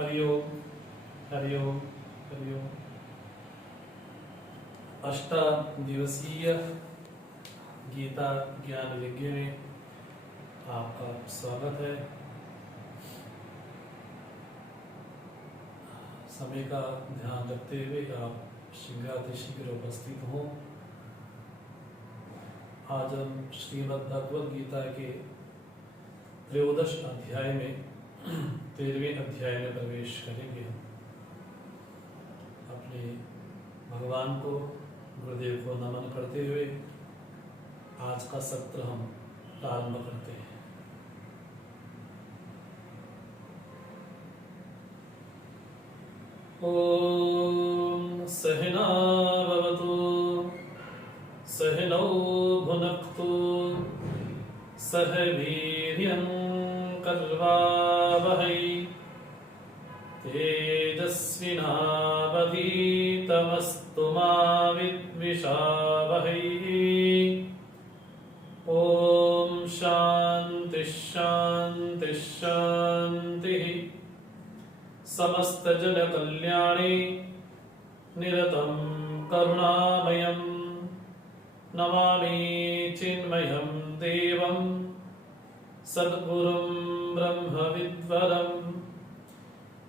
हरिओम हरिओम हरिओम। अष्टादिवसीय गीता ज्ञान यज्ञ में आपका स्वागत है। समय का ध्यान रखते हुए आप शीघ्र उपस्थित हों। आज हम श्रीमद् भगवद गीता के त्रयोदश अध्याय में 13वें अध्याय में प्रवेश करेंगे। अपने भगवान को, गुरुदेव को नमन करते हुए आज का सत्र हम प्रारंभ करते हैं। ओम सहना भवतु सहनौ भुनक्तु सह वीर्यं कर्वावहै तेजस्विनावधीतमस्तु मा विद्विषावहै। ओम शांति शांति शांति। समस्त जन कल्याणे निरतं करुणामयं नमामि चिन्मयं देवं सद्गुरुं ब्रह्म विद्वरं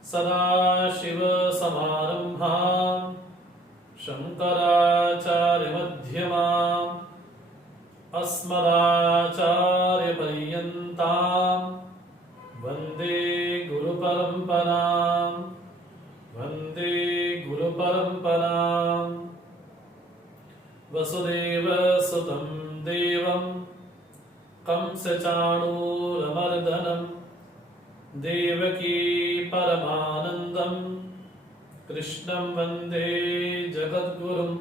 सदाशिवसमारम्भां शङ्कराचार्यमध्यमाम् अस्मदाचार्यपर्यन्तां वन्दे गुरुपरम्परां वन्दे गुरुपरम्परां। वसुदेवसुतं देवं कंसचाणूरमर्दनं देवकी परमानन्दं कृष्णं वन्दे जगद्गुरुं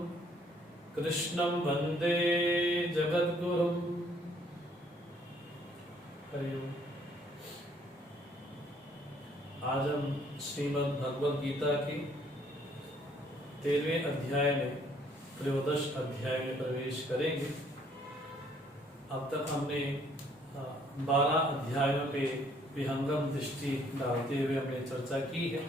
कृष्णं वन्दे जगद्गुरुं। हरि ओम। आज हम श्रीमद् भगवद गीता की 13वें अध्याय में त्रयोदश अध्याय में प्रवेश करेंगे। अब तक हमने 12 अध्यायों पे विहंगम दृष्टि डालते हुए हमने चर्चा की है।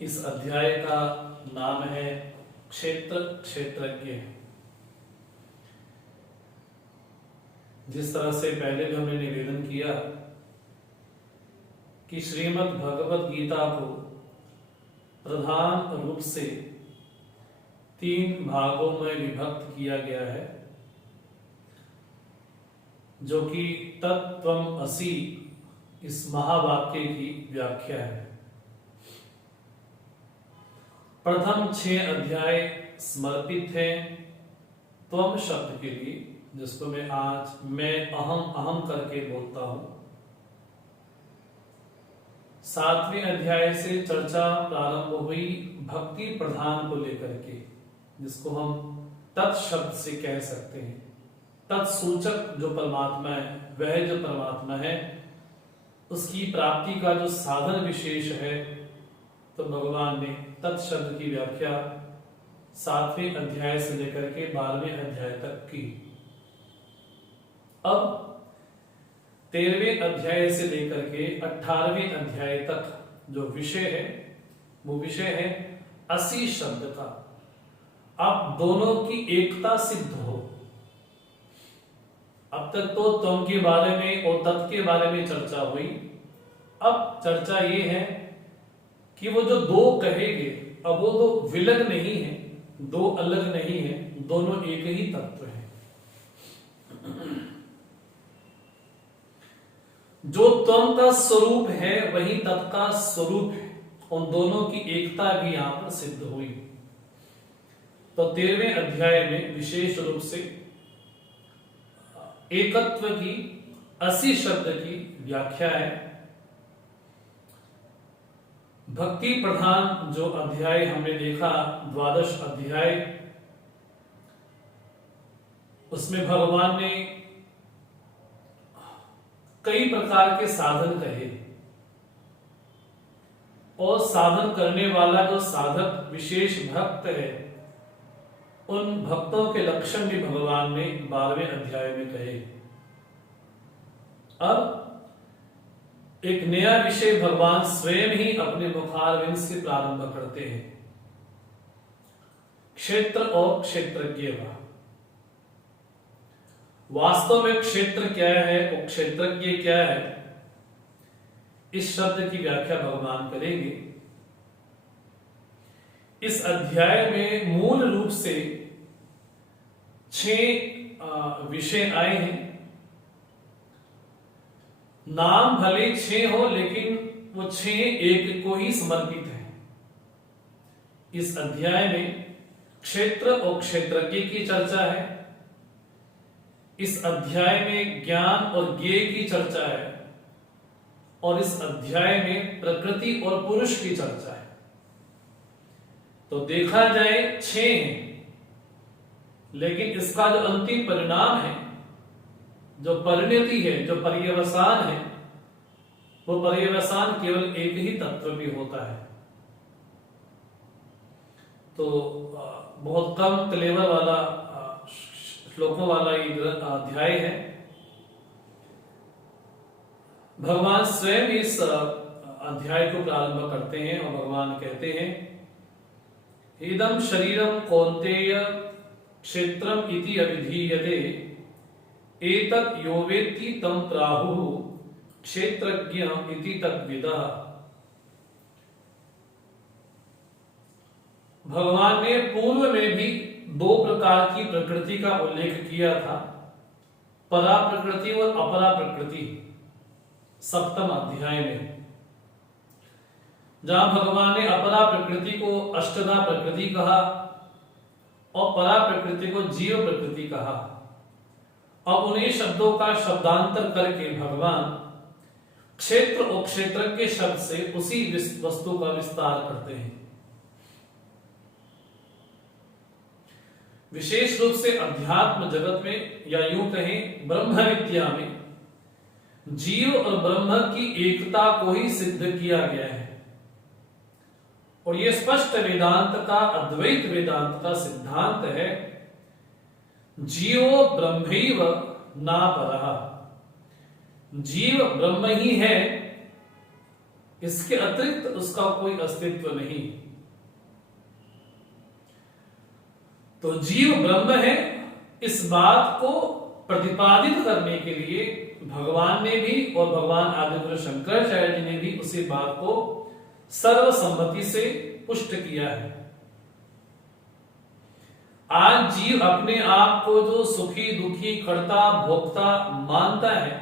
इस अध्याय का नाम है क्षेत्र क्षेत्रज्ञ। जिस तरह से पहले भी हमने निवेदन किया कि श्रीमद् भगवद गीता को प्रधान रूप से 3 भागों में विभक्त किया गया है, जो कि तत्त्वम् असि इस महावाक्य की व्याख्या है। प्रथम 6 अध्याय समर्पित हैं त्वम शब्द के लिए, जिसको मैं अहम अहम करके बोलता हूं। 7वें अध्याय से चर्चा प्रारंभ हुई भक्ति प्रधान को लेकर के, जिसको हम तत्शब्द से कह सकते हैं। तत्सूचक जो परमात्मा है, वह जो परमात्मा है, उसकी प्राप्ति का जो साधन विशेष है, तो भगवान ने तत्शब्द की व्याख्या 7वें अध्याय से लेकर के 12वें अध्याय तक की। अब 13वें अध्याय से लेकर के 18वें अध्याय तक जो विषय है, वो विषय है असि शब्द का। अब दोनों की एकता सिद्ध हो। अब तक तो तुम के बारे में और तत् के बारे में चर्चा हुई। अब चर्चा ये है कि वो जो 2 कहेंगे, अब वो 2 विलग नहीं है, 2 अलग नहीं है, दोनों एक ही तत्व है। जो त्वम का स्वरूप है वही तत् का स्वरूप है। उन दोनों की एकता भी यहां पर सिद्ध हुई। तो 13वें अध्याय में विशेष रूप से एकत्व की, असि शब्द की व्याख्या है। भक्ति प्रधान जो अध्याय हमने देखा, द्वादश अध्याय, उसमें भगवान ने कई प्रकार के साधन कहे और साधन करने वाला जो साधक विशेष भक्त है, उन भक्तों के लक्षण भी भगवान ने 12वें अध्याय में कहे। अब एक नया विषय भगवान स्वयं ही अपने मुखारविंद से प्रारंभ करते हैं, क्षेत्र और क्षेत्रज्ञ का। वास्तव में क्षेत्र क्या है और क्षेत्रज्ञ क्या है, इस शब्द की व्याख्या भगवान करेंगे। इस अध्याय में मूल रूप से 6 विषय आए हैं। नाम भले 6 हो, लेकिन वो 6 एक को ही समर्पित है। इस अध्याय में क्षेत्र और क्षेत्रज्ञ की चर्चा है। इस अध्याय में ज्ञान और ज्ञेय की चर्चा है, और इस अध्याय में प्रकृति और पुरुष की चर्चा है। तो देखा जाए 6 हैं, लेकिन इसका जो अंतिम परिणाम है, जो परिणति है, जो पर्यवसान है, वो पर्यवसान केवल एक ही तत्व भी होता है। तो बहुत कम क्लेवर वाला श्लोकों वाला ये अध्याय है। भगवान स्वयं इस अध्याय को प्रारंभ करते हैं और भगवान कहते हैं, इदं शरीरम कौन्तेय क्षेत्रम इति अभिधीयते, एतत् यो वेत्ति तं प्राहुः क्षेत्रज्ञ इति तद्विदः। भगवान ने पूर्व में भी 2 प्रकार की प्रकृति का उल्लेख किया था, परा प्रकृति और अपरा प्रकृति, 7वें अध्याय में, जहां भगवान ने अपरा प्रकृति को अष्टधा प्रकृति कहा और परा प्रकृति को जीव प्रकृति कहा। अब उन्हीं शब्दों का शब्दांतर करके भगवान क्षेत्र और क्षेत्रज्ञ शब्द से उसी वस्तु का विस्तार करते हैं। विशेष रूप से अध्यात्म जगत में, या यूं कहें ब्रह्म विद्या में, जीव और ब्रह्म की एकता को ही सिद्ध किया गया है। और यह स्पष्ट वेदांत का, अद्वैत वेदांत का सिद्धांत है, जीवो ब्रह्मैव ना परः। जीव ब्रह्म ही है, इसके अतिरिक्त उसका कोई अस्तित्व नहीं। तो जीव ब्रह्म है, इस बात को प्रतिपादित करने के लिए भगवान ने भी और भगवान आदिगुरु शंकराचार्य जी ने भी उसी बात को सर्वसम्मति से पुष्ट किया है। आज जीव अपने आप को जो सुखी दुखी कर्ता भोक्ता मानता है,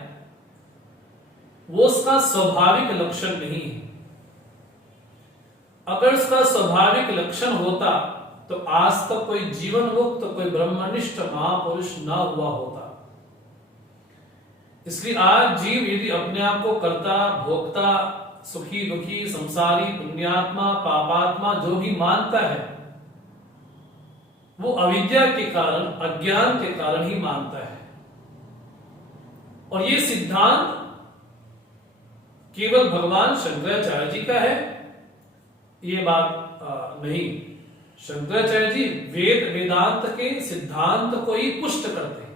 वो उसका स्वाभाविक लक्षण नहीं है। अगर उसका स्वाभाविक लक्षण होता तो आज तक कोई जीवन मुक्त, कोई ब्रह्मनिष्ठ महापुरुष ना हुआ होता। इसलिए आज जीव यदि अपने आप को कर्ता भोक्ता, सुखी दुखी, संसारी, पुण्यात्मा, पापात्मा जो भी मानता है, वो अविद्या के कारण, अज्ञान के कारण ही मानता है। और ये सिद्धांत केवल भगवान शंकराचार्य जी का है, ये बात नहीं। शंकराचार्य जी वेद वेदांत के सिद्धांत को ही पुष्ट करते हैं।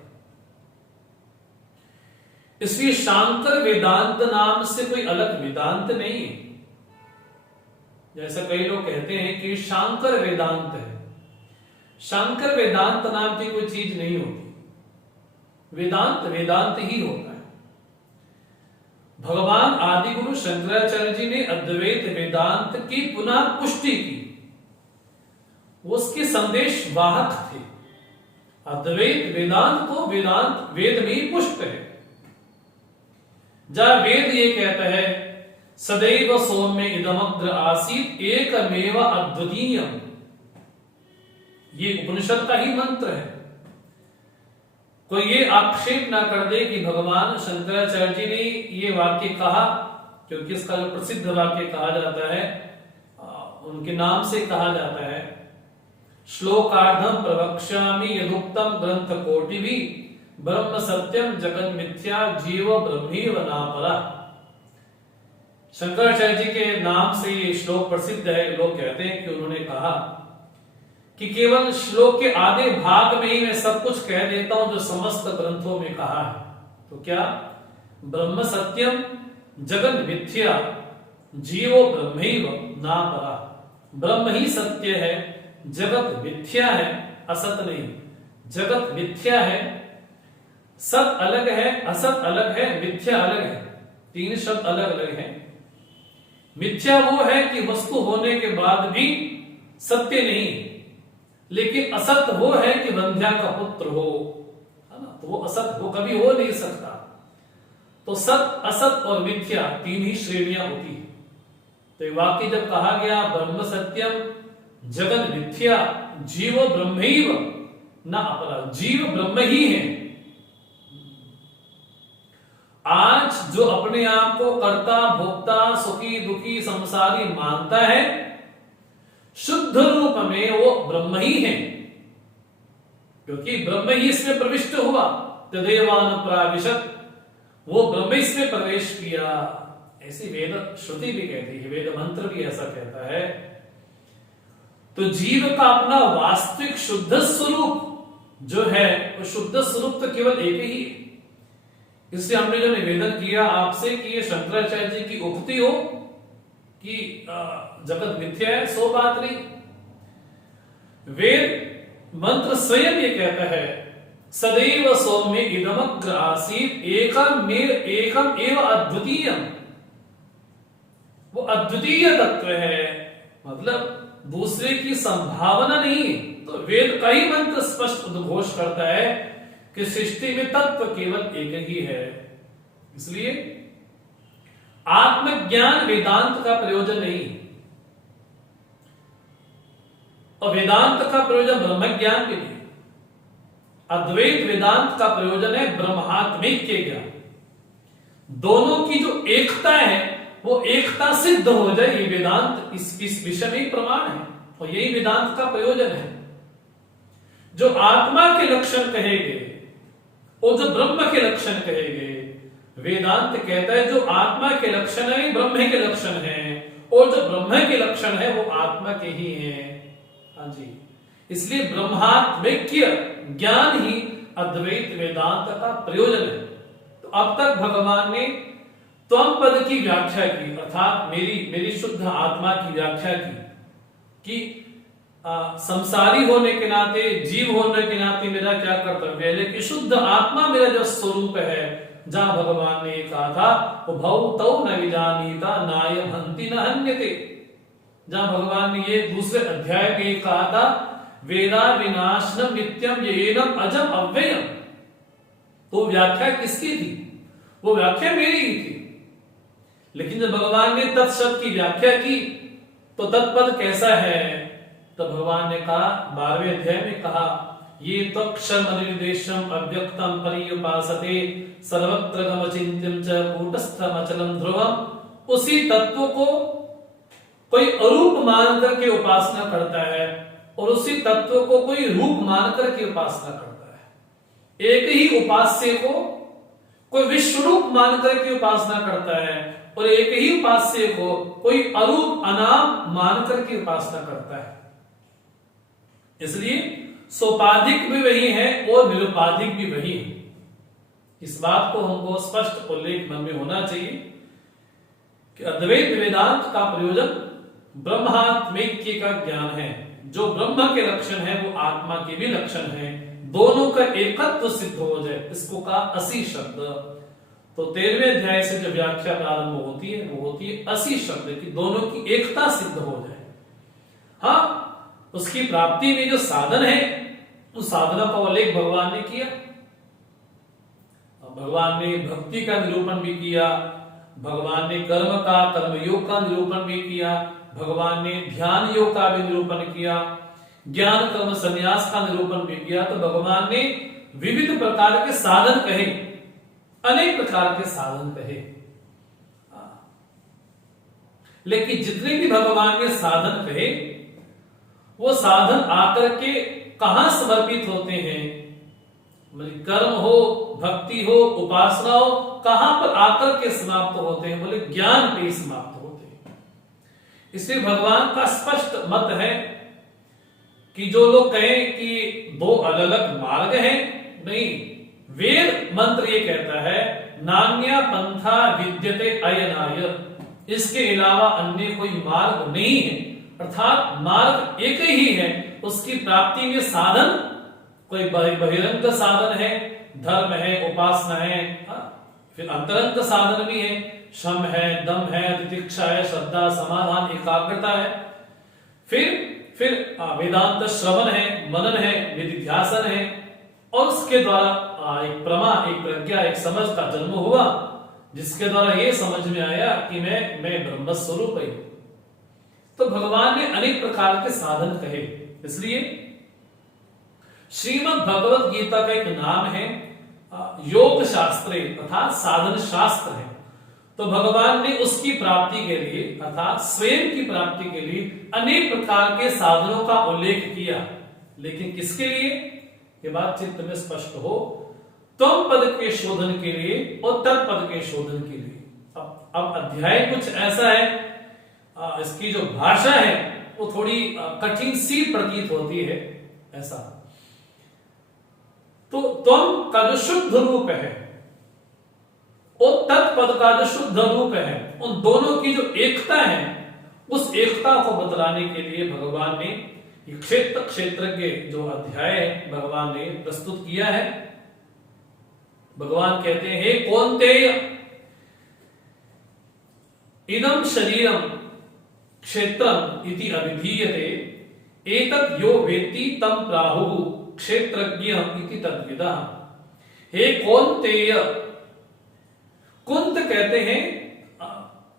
इसलिए शांकर वेदांत नाम से कोई अलग वेदांत नहीं है। जैसा कई लोग कहते हैं कि शांकर वेदांत है, शांकर वेदांत नाम की कोई चीज नहीं होती। वेदांत वेदांत ही होता है। भगवान आदिगुरु शंकराचार्य जी ने अद्वैत वेदांत की पुनः पुष्टि की, वो उसके संदेश वाहक थे। अद्वैत वेदांत तो वेदांत वेद में ही पुष्ट है। जहां वेद ये कहता है, सदैव सौम्य इदमग्र आसीत एकमेव अद्वितीयम्, ये उपनिषद का ही मंत्र है। कोई ये आक्षेप ना कर दे कि भगवान शंकराचार्य जी ने ये वाक्य कहा, क्योंकि इसका जो प्रसिद्ध वाक्य कहा जाता है, उनके नाम से कहा जाता है, श्लोकार्धम प्रवक्ष्यामि यदुक्तम ग्रंथ कोटिभिः ब्रह्म सत्यम जगन मिथ्या जीव ब्रह्मैव न परः। शंकराचार्य जी के नाम से ये श्लोक प्रसिद्ध है। लोग कहते हैं कि उन्होंने कहा कि केवल श्लोक के आधे भाग में ही मैं सब कुछ कह देता हूं जो समस्त ग्रंथों में कहा है। तो क्या ब्रह्म सत्यम जगत मिथ्या जीवो ब्रह्मैव नापरा। ब्रह्म ही सत्य है, जगत मिथ्या है, असत नहीं। जगत मिथ्या है, सत अलग है, असत अलग है, मिथ्या अलग है। तीन शब्द अलग अलग हैं। मिथ्या वो है कि वस्तु होने के बाद भी सत्य नहीं, लेकिन असत वो है कि वंध्या का पुत्र हो, है ना, तो वो असत वो कभी हो नहीं सकता। तो सत, असत और मिथ्या तीन ही श्रेणियां होती है। तो ये वाक्य जब कहा गया ब्रह्म सत्यम जगत मिथ्या जीव ब्रह्मैव न अपरा, जीव ब्रह्म ही है। आज जो अपने आप को कर्ता भोक्ता सुखी दुखी संसारी मानता है, शुद्ध रूप में वो ब्रह्म ही है, क्योंकि ब्रह्म ही इसमें प्रविष्ट हुआ। तदेवान प्राविशत, वो ब्रह्म इसमें प्रवेश किया। ऐसी वेद श्रुति भी कहती है, वेद मंत्र भी ऐसा कहता है। तो जीव का अपना वास्तविक शुद्ध स्वरूप जो है, वो शुद्ध स्वरूप तो केवल एक ही है। इसलिए हमने जो निवेदन किया आपसे कि ये शंकराचार्य जी की उक्ति हो कि जगत मिथ्या है, सो बात नहीं। वेद मंत्र स्वयं ये कहता है, सदैव सौम्य इदमग्र आसीत एकम एव अद्वितीयम। वो अद्वितीय तत्व है, मतलब दूसरे की संभावना नहीं। तो वेद का ही मंत्र स्पष्ट उद्घोष करता है कि सृष्टि में तत्व केवल एक ही है। इसलिए आत्मज्ञान वेदांत का प्रयोजन नहीं, और वेदांत का प्रयोजन ब्रह्म ज्ञान भी नहीं। अद्वैत वेदांत का प्रयोजन है ब्रह्मात्मिक के ज्ञान। दोनों की जो एकता है वो एकता सिद्ध हो जाए, ये वेदांत इस विषय में प्रमाण है, और यही वेदांत का प्रयोजन है। जो आत्मा के लक्षण कहे गए और जो ब्रह्म के लक्षण कहे गए, वेदांत कहता है जो आत्मा के लक्षण है ब्रह्म के लक्षण है, और जो ब्रह्म के लक्षण है वो आत्मा के ही हैं। हाँ जी, इसलिए ब्रह्मात्मिक्य ज्ञान ही अद्वैत वेदांत का प्रयोजन है। तो अब तक भगवान ने त्वम पद की व्याख्या की, अर्थात मेरी शुद्ध आत्मा की व्याख्या की कि संसारी होने के नाते, जीव होने के नाते मेरा क्या कर्तव्य है, लेकिन शुद्ध आत्मा मेरा जो स्वरूप है, जहां भगवान ने कहा था वो भव तौ न विजानीता नाय हंति न हन्यते, जहां भगवान ने ये दूसरे अध्याय में कहा था वेदा विनाशनम नित्यम येनम अजम अव्ययम। तो व्याख्या किसकी थी? वो व्याख्या मेरी ही थी। लेकिन जब भगवान ने तत्शब्द की व्याख्या की तो तत्पद कैसा है, तो भगवान ने कहा 12वें अध्याय में कहा ये तक्षम निर्देशम अव्यक्तम पर्युपासते सर्वत्र गमचिन्त्यम च कूटस्थम अचलम ध्रुवम। उसी तत्व को कोई अरूप मान करके उपासना करता है और उसी तत्व को कोई रूप मान करके उपासना करता है। एक ही उपास्य को कोई विश्व रूप मान करके उपासना करता है और एक ही उपास्य को कोई अरूप अनाम मान करके उपासना करता है। इसलिए सोपाधिक भी वही है और निरुपाधिक भी वही है। इस बात को हमको स्पष्ट उल्लेख मन में होना चाहिए कि अद्वैत वेदांत का प्रयोजन ब्रह्मात्मैक्य का ज्ञान है। जो ब्रह्म के लक्षण है वो आत्मा के भी लक्षण है, दोनों का एकत्व सिद्ध हो जाए, इसको कहा असी शब्द। तो 13वें अध्याय से जो व्याख्या प्रारंभ होती है वो होती है असी शब्द की, दोनों की एकता सिद्ध हो जाए। हाँ, उसकी प्राप्ति में जो साधन है उस साधना का उल्लेख भगवान ने किया। भगवान ने भक्ति का निरूपण भी किया, भगवान ने कर्म का कर्मयोग का निरूपण भी किया, भगवान ने ध्यान योग का भी निरूपण किया, ज्ञान कर्म संन्यास का निरूपण भी किया। तो भगवान ने विविध प्रकार के साधन कहे, अनेक प्रकार के साधन कहे। लेकिन जितने भी भगवान ने साधन कहे वो साधन आकर के कहां समर्पित होते हैं? कर्म हो, भक्ति हो, उपासना हो, कहां पर आकर के समाप्त होते हैं? बोले ज्ञान पे ही समाप्त होते हैं। इसलिए भगवान का स्पष्ट मत है कि जो लोग कहें कि दो अलग अलग मार्ग हैं, नहीं, वेद मंत्र ये कहता है नान्या पंथा विद्यते अयनाय, इसके अलावा अन्य कोई मार्ग नहीं है, अर्थात मार्ग एक ही है, उसकी प्राप्ति में साधन कोई बहिरंग साधन है, धर्म है, उपासना है, फिर अंतरंग साधन भी है, श्रम है, दम है, तितिक्षा है, श्रद्धा, समाधान, एकाग्रता है, फिर वेदांत श्रवण है, मनन है, विधिध्यासन है, और उसके द्वारा एक प्रमा, एक प्रज्ञा, एक समझ का जन्म हुआ, जिसके द्वारा ये समझ में आया कि मैं ब्रह्म स्वरूप ही। तो भगवान ने अनेक प्रकार के साधन कहे, इसलिए श्रीमद् भगवत गीता का एक नाम है योग शास्त्र अर्थात साधन शास्त्र है। तो भगवान ने उसकी प्राप्ति के लिए अर्थात स्वयं की प्राप्ति के लिए अनेक प्रकार के साधनों का उल्लेख किया, लेकिन किसके लिए, ये बात चित्त में स्पष्ट हो, त्वम पद के शोधन के लिए और तत्पद के शोधन के लिए। अब अध्याय कुछ ऐसा है, इसकी जो भाषा है वो थोड़ी कठिन सी प्रतीत होती है, ऐसा। तो त्वम का जो शुद्ध रूप है और तत्पद का जो शुद्ध रूप है, उन दोनों की जो एकता है, उस एकता को बतलाने के लिए भगवान ने क्षेत्र क्षेत्रज्ञ जो अध्याय है भगवान ने प्रस्तुत किया है। भगवान कहते हैं, हे कौन्तेय इदं शरीरम क्षेत्रम इति अभिधीयते, एतत् यो वेत्ति तं प्राहुः क्षेत्रज्ञ इति तद्विदः। हे कौन्तेय, कुंत कहते हैं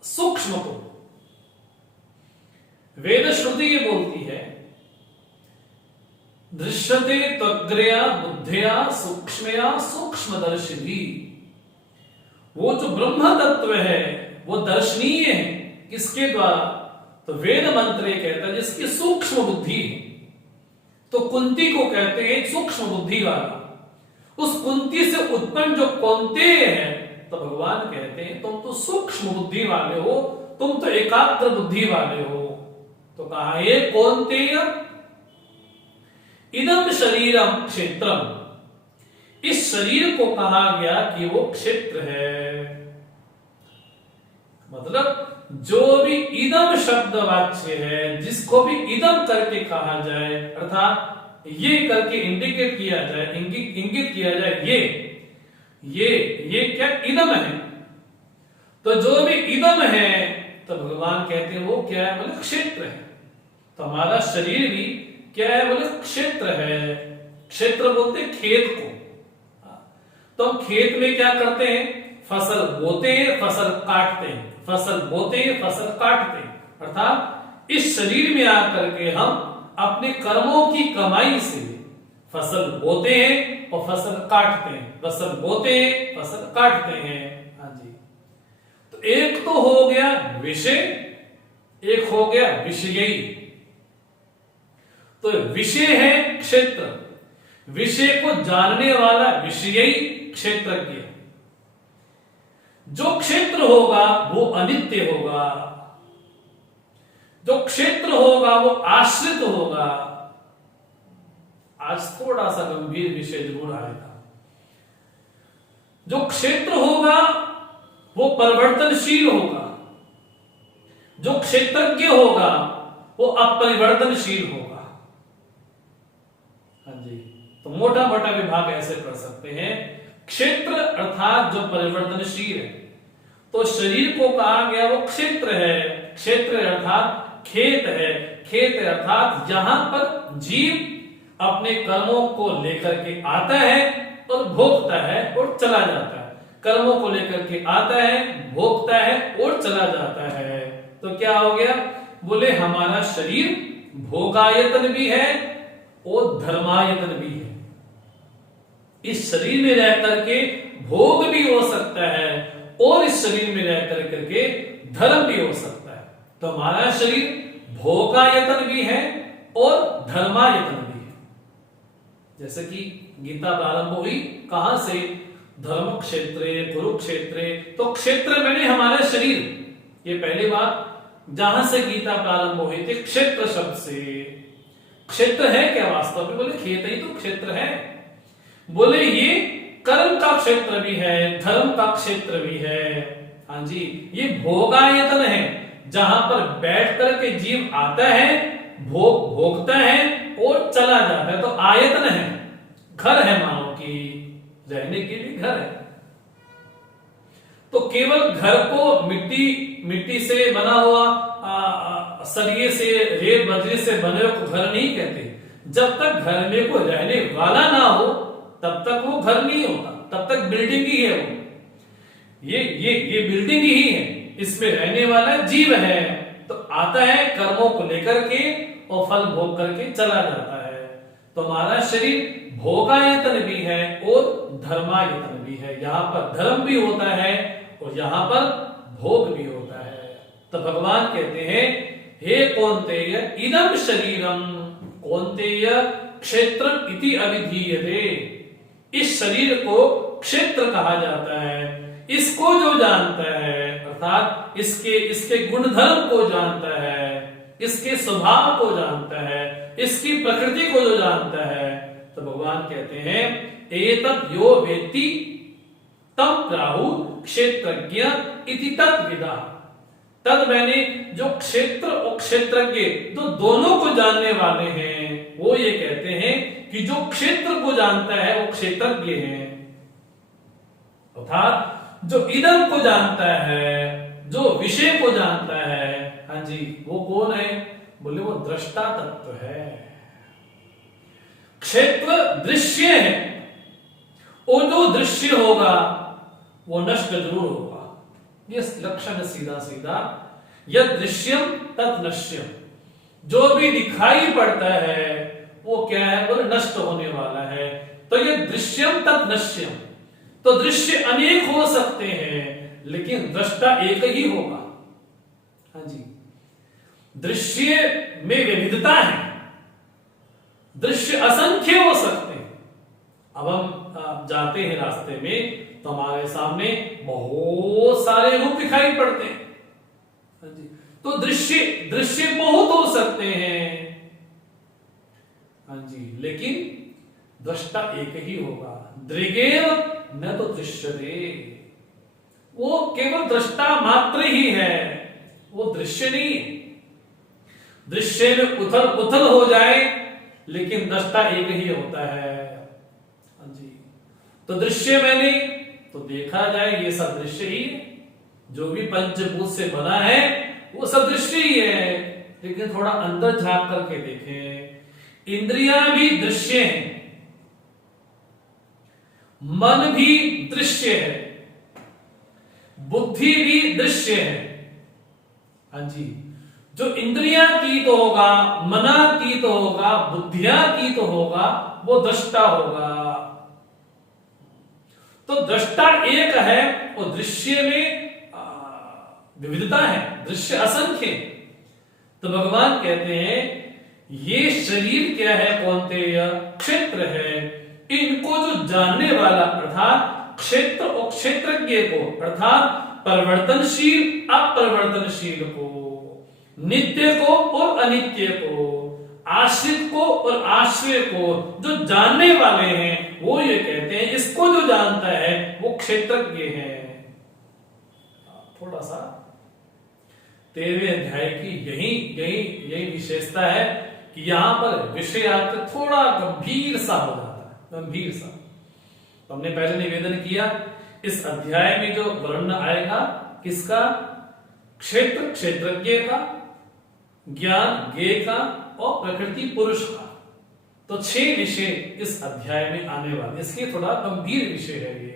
सूक्ष्म को, वेद श्रुति ये बोलती है दृश्यते त्वग्रया बुद्धिया सूक्ष्मया सूक्ष्मदर्शिभी। वो जो ब्रह्म तत्व है वो दर्शनीय है, किसके द्वारा, तो वेद मंत्र ये कहता है जिसकी सूक्ष्म बुद्धि है। तो कुंती को कहते हैं सूक्ष्म बुद्धि वाला। उस कुंती से उत्पन्न जो कौन्तेय है, तो भगवान कहते हैं तुम तो सूक्ष्म बुद्धि वाले हो, तुम तो एकाग्र बुद्धि वाले हो। तो कहा, ये कौन्तेय इदम शरीरम क्षेत्रम, इस शरीर को कहा गया कि वो क्षेत्र है। मतलब जो भी इदम शब्द वाच्य है, जिसको भी इदम करके कहा जाए, अर्थात ये करके इंडिकेट किया जाए, इंगित किया जाए, ये क्या इदम है। तो जो भी इदम है, तो भगवान कहते हैं वो क्या है, बोले क्षेत्र है। तो हमारा शरीर भी क्या है, बोले क्षेत्र है। क्षेत्र बोलते खेत को। तो हम खेत में क्या करते हैं, फसल बोते हैं, फसल काटते हैं, फसल बोते हैं, फसल काटते हैं। अर्थात इस शरीर में आकर के हम अपने कर्मों की कमाई से फसल बोते हैं और फसल काटते हैं, फसल बोते हैं, फसल काटते हैं। हाँ जी। तो एक तो हो गया विषय, एक हो गया विषयी। तो विषय है क्षेत्र, विषय को जानने वाला विषयी क्षेत्रज्ञ। जो क्षेत्र होगा वो अनित्य होगा, जो क्षेत्र होगा वो आश्रित होगा। आज थोड़ा सा गंभीर विषय जरूर आएगा। जो क्षेत्र होगा वो परिवर्तनशील होगा, जो क्षेत्रज्ञ होगा वो अपरिवर्तनशील होगा। हाँ जी। तो मोटा मोटा विभाग ऐसे कर सकते हैं, क्षेत्र अर्थात जो परिवर्तनशील है। तो शरीर को कहा गया वो क्षेत्र है, क्षेत्र अर्थात खेत है, खेत अर्थात जहां पर जीव अपने कर्मों को लेकर के आता है और भोगता है और चला जाता है। कर्मों को लेकर के आता है, भोगता है और चला जाता है। तो क्या हो गया, बोले हमारा शरीर भोगायतन भी है और धर्मायतन भी है। इस शरीर में रह करके भोग भी हो सकता है और इस शरीर में रह करके धर्म भी हो सकता है। तो हमारा शरीर भोगायतन भी है और धर्मायतन भी है। जैसे कि गीता प्रारंभ हुई कहां से, धर्म क्षेत्रे कुरुक्षेत्रे। तो क्षेत्र मैंने हमारा शरीर, ये पहली बात जहां से गीता प्रारंभ हुई थी, क्षेत्र शब्द से। क्षेत्र है क्या वास्तव में, बोले खेत ही तो क्षेत्र है। बोले ये कर्म का क्षेत्र भी है, धर्म का क्षेत्र भी है। हाँ जी, ये भोगायतन है, जहां पर बैठ करके जीव आता है, भोगता है और चला जाता है। तो आयतन है, घर है, मानो कि रहने के लिए घर है। तो केवल घर को मिट्टी से बना हुआ सरिये से, रेत बजरी से बने हुए को घर नहीं कहते। जब तक घर में कोई रहने वाला ना हो तब तक वो घर नहीं होता, तब तक बिल्डिंग ही है वो। ये बिल्डिंग ही है, इसमें रहने वाला जीव है। तो आता है कर्मों को लेकर के और फल भोग करके चला जाता है। तो हमारा शरीर भोगायतन भी है और धर्मायतन भी है। यहाँ पर धर्म भी होता है और यहाँ पर भोग भी होता है। तो भगवान कहते हैं, हे कौन्तेय इदं शरीरम कौन्तेय क्षेत्रम इति अभिधीयते। इस शरीर को क्षेत्र कहा जाता है। इसको जो जानता है, अर्थात इसके गुणधर्म को जानता है, इसके स्वभाव को जानता है, इसकी प्रकृति को जो जानता है, तो भगवान कहते हैं, एतद् यो वेत्ति तम प्राहु क्षेत्रज्ञ इति तद्विदा। तद मैंने जो क्षेत्र और क्षेत्रज्ञ तो दोनों को जानने वाले हैं, वो ये कहते हैं कि जो क्षेत्र को जानता है वो क्षेत्रज्ञ है। अर्थात जो इदम को जानता है, जो विषय को जानता है, हाँ जी, वो कौन है? बोले वो दृष्टा तत्व है। क्षेत्र दृश्य है, और जो दृश्य होगा वो नष्ट जरूर होगा। ये लक्षण सीधा सीधा, यद दृश्यम तत् नश्यम। जो भी दिखाई पड़ता है वो क्या है? वो नष्ट होने वाला है। तो ये दृश्यम तत् नश्यम, तो दृश्य अनेक हो सकते हैं लेकिन दृष्टा एक ही होगा। हाँ जी, दृश्य में विविधता है, दृश्य असंख्य हो सकते हैं। अब हम जाते हैं रास्ते में तो हमारे सामने बहुत सारे रूप दिखाई पड़ते हैं। हाँ जी, तो दृश्य बहुत हो सकते हैं। हाँ जी, लेकिन दृष्टा एक ही होगा। दृगेव न तो दृश्यते, वो केवल दृष्टा मात्र ही है, वो दृश्य नहीं है। दृश्य में उथल पुथल हो जाए लेकिन दृष्टा एक ही होता है। हाँ जी, तो दृश्य मैंने तो देखा जाए ये सब दृश्य ही है। जो भी पंचभूत से बना है वो सब दृश्य ही है। लेकिन थोड़ा अंदर झांक करके देखें, इंद्रियां भी दृश्य हैं, मन भी दृश्य है, बुद्धि भी दृश्य है। हाँ जी, जो इंद्रियां की तो होगा, मना की तो होगा, बुद्धियां की तो होगा, वो दृष्टा होगा। तो दृष्टा एक है और दृश्य में विविधता है, दृश्य असंख्य। तो भगवान कहते हैं ये शरीर क्या है? कौन्तेय क्षेत्र है। इनको जो जानने वाला, अर्थात क्षेत्र और क्षेत्रज्ञ को, अर्थात परिवर्तनशील अपरिवर्तनशील को, नित्य को और अनित्य को, आश्रित को और आश्रय को जो जानने वाले हैं, वो ये कहते हैं इसको जो जानता है वो क्षेत्रज्ञ है। थोड़ा सा 13वें अध्याय की यही विशेषता है कि यहां पर विषय आकर थोड़ा गंभीर सा हो जाता है, गंभीर सा। तो हमने पहले निवेदन किया, इस अध्याय में जो वर्णन आएगा किसका? क्षेत्र क्षेत्रज्ञ का, ज्ञान ज्ञेय का और प्रकृति पुरुष का। तो 6 विषय इस अध्याय में आने वाले, इसके थोड़ा गंभीर विषय है ये।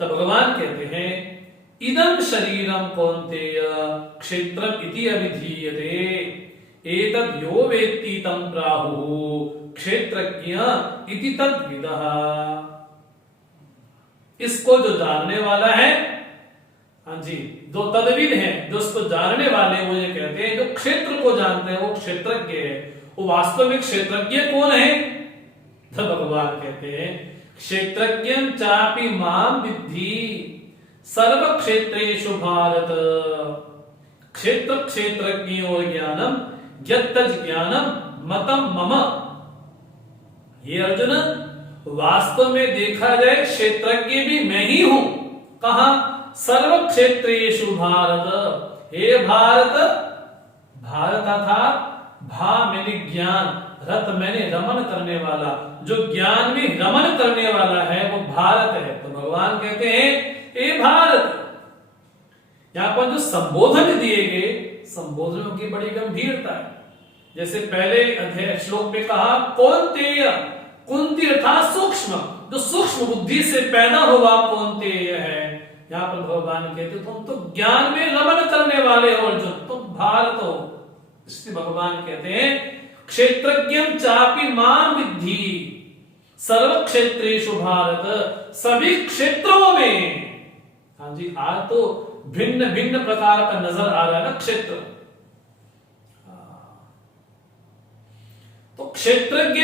तब भगवान कहते हैं इदं शरीरम कौन्तेय क्षेत्रम इति अभिधीयते एतद् यो वेत्ति तं प्राहुः क्षेत्रज्ञ इति तद्विदः। इसको जो जानने वाला है, हाँ जी, जो तद्विद है, जो उसको जानने वाले, वो ये कहते हैं जो क्षेत्र को जानते हैं वो क्षेत्रज्ञ है। वो वास्तव में क्षेत्रज्ञ कौन है? तो भगवान कहते हैं क्षेत्रज्ञं चापि मां विद्धि सर्व क्षेत्रेषु भारत क्षेत्र क्षेत्रज्ञो ज्ञानम यत्तज् ज्ञानम मतम मम। हे अर्जुन, वास्तव में देखा जाए क्षेत्रज्ञ भी मैं ही हूं। कहा? सर्व क्षेत्रेषु भारत। हे भारत, भारत अर्थात भा मैंने ज्ञान, रत मैंने रमन करने वाला, जो ज्ञान में रमन करने वाला है वो भारत है। तो भगवान कहते हैं हे भारत। यहां पर जो संबोधन दिए गए, संबोधनों की बड़ी गंभीरता है। जैसे पहले अध्याय श्लोक में कहा कौन्तेय, कुंती अर्थात सूक्ष्म, जो सूक्ष्म बुद्धि से पैदा हुआ कौन्तेय है। यहां पर भगवान कहते तुम तो ज्ञान में रमन करने वाले हो अर्जुन, तुम भारत हो। इसलिए भगवान कहते हैं क्षेत्रज्ञम चापि माम विद्धि सर्व क्षेत्रेषु भारत। सभी क्षेत्रों में, हाँ जी, आज तो भिन्न भिन्न प्रकार का नजर आ रहा है ना क्षेत्र। तो क्षेत्रज्ञ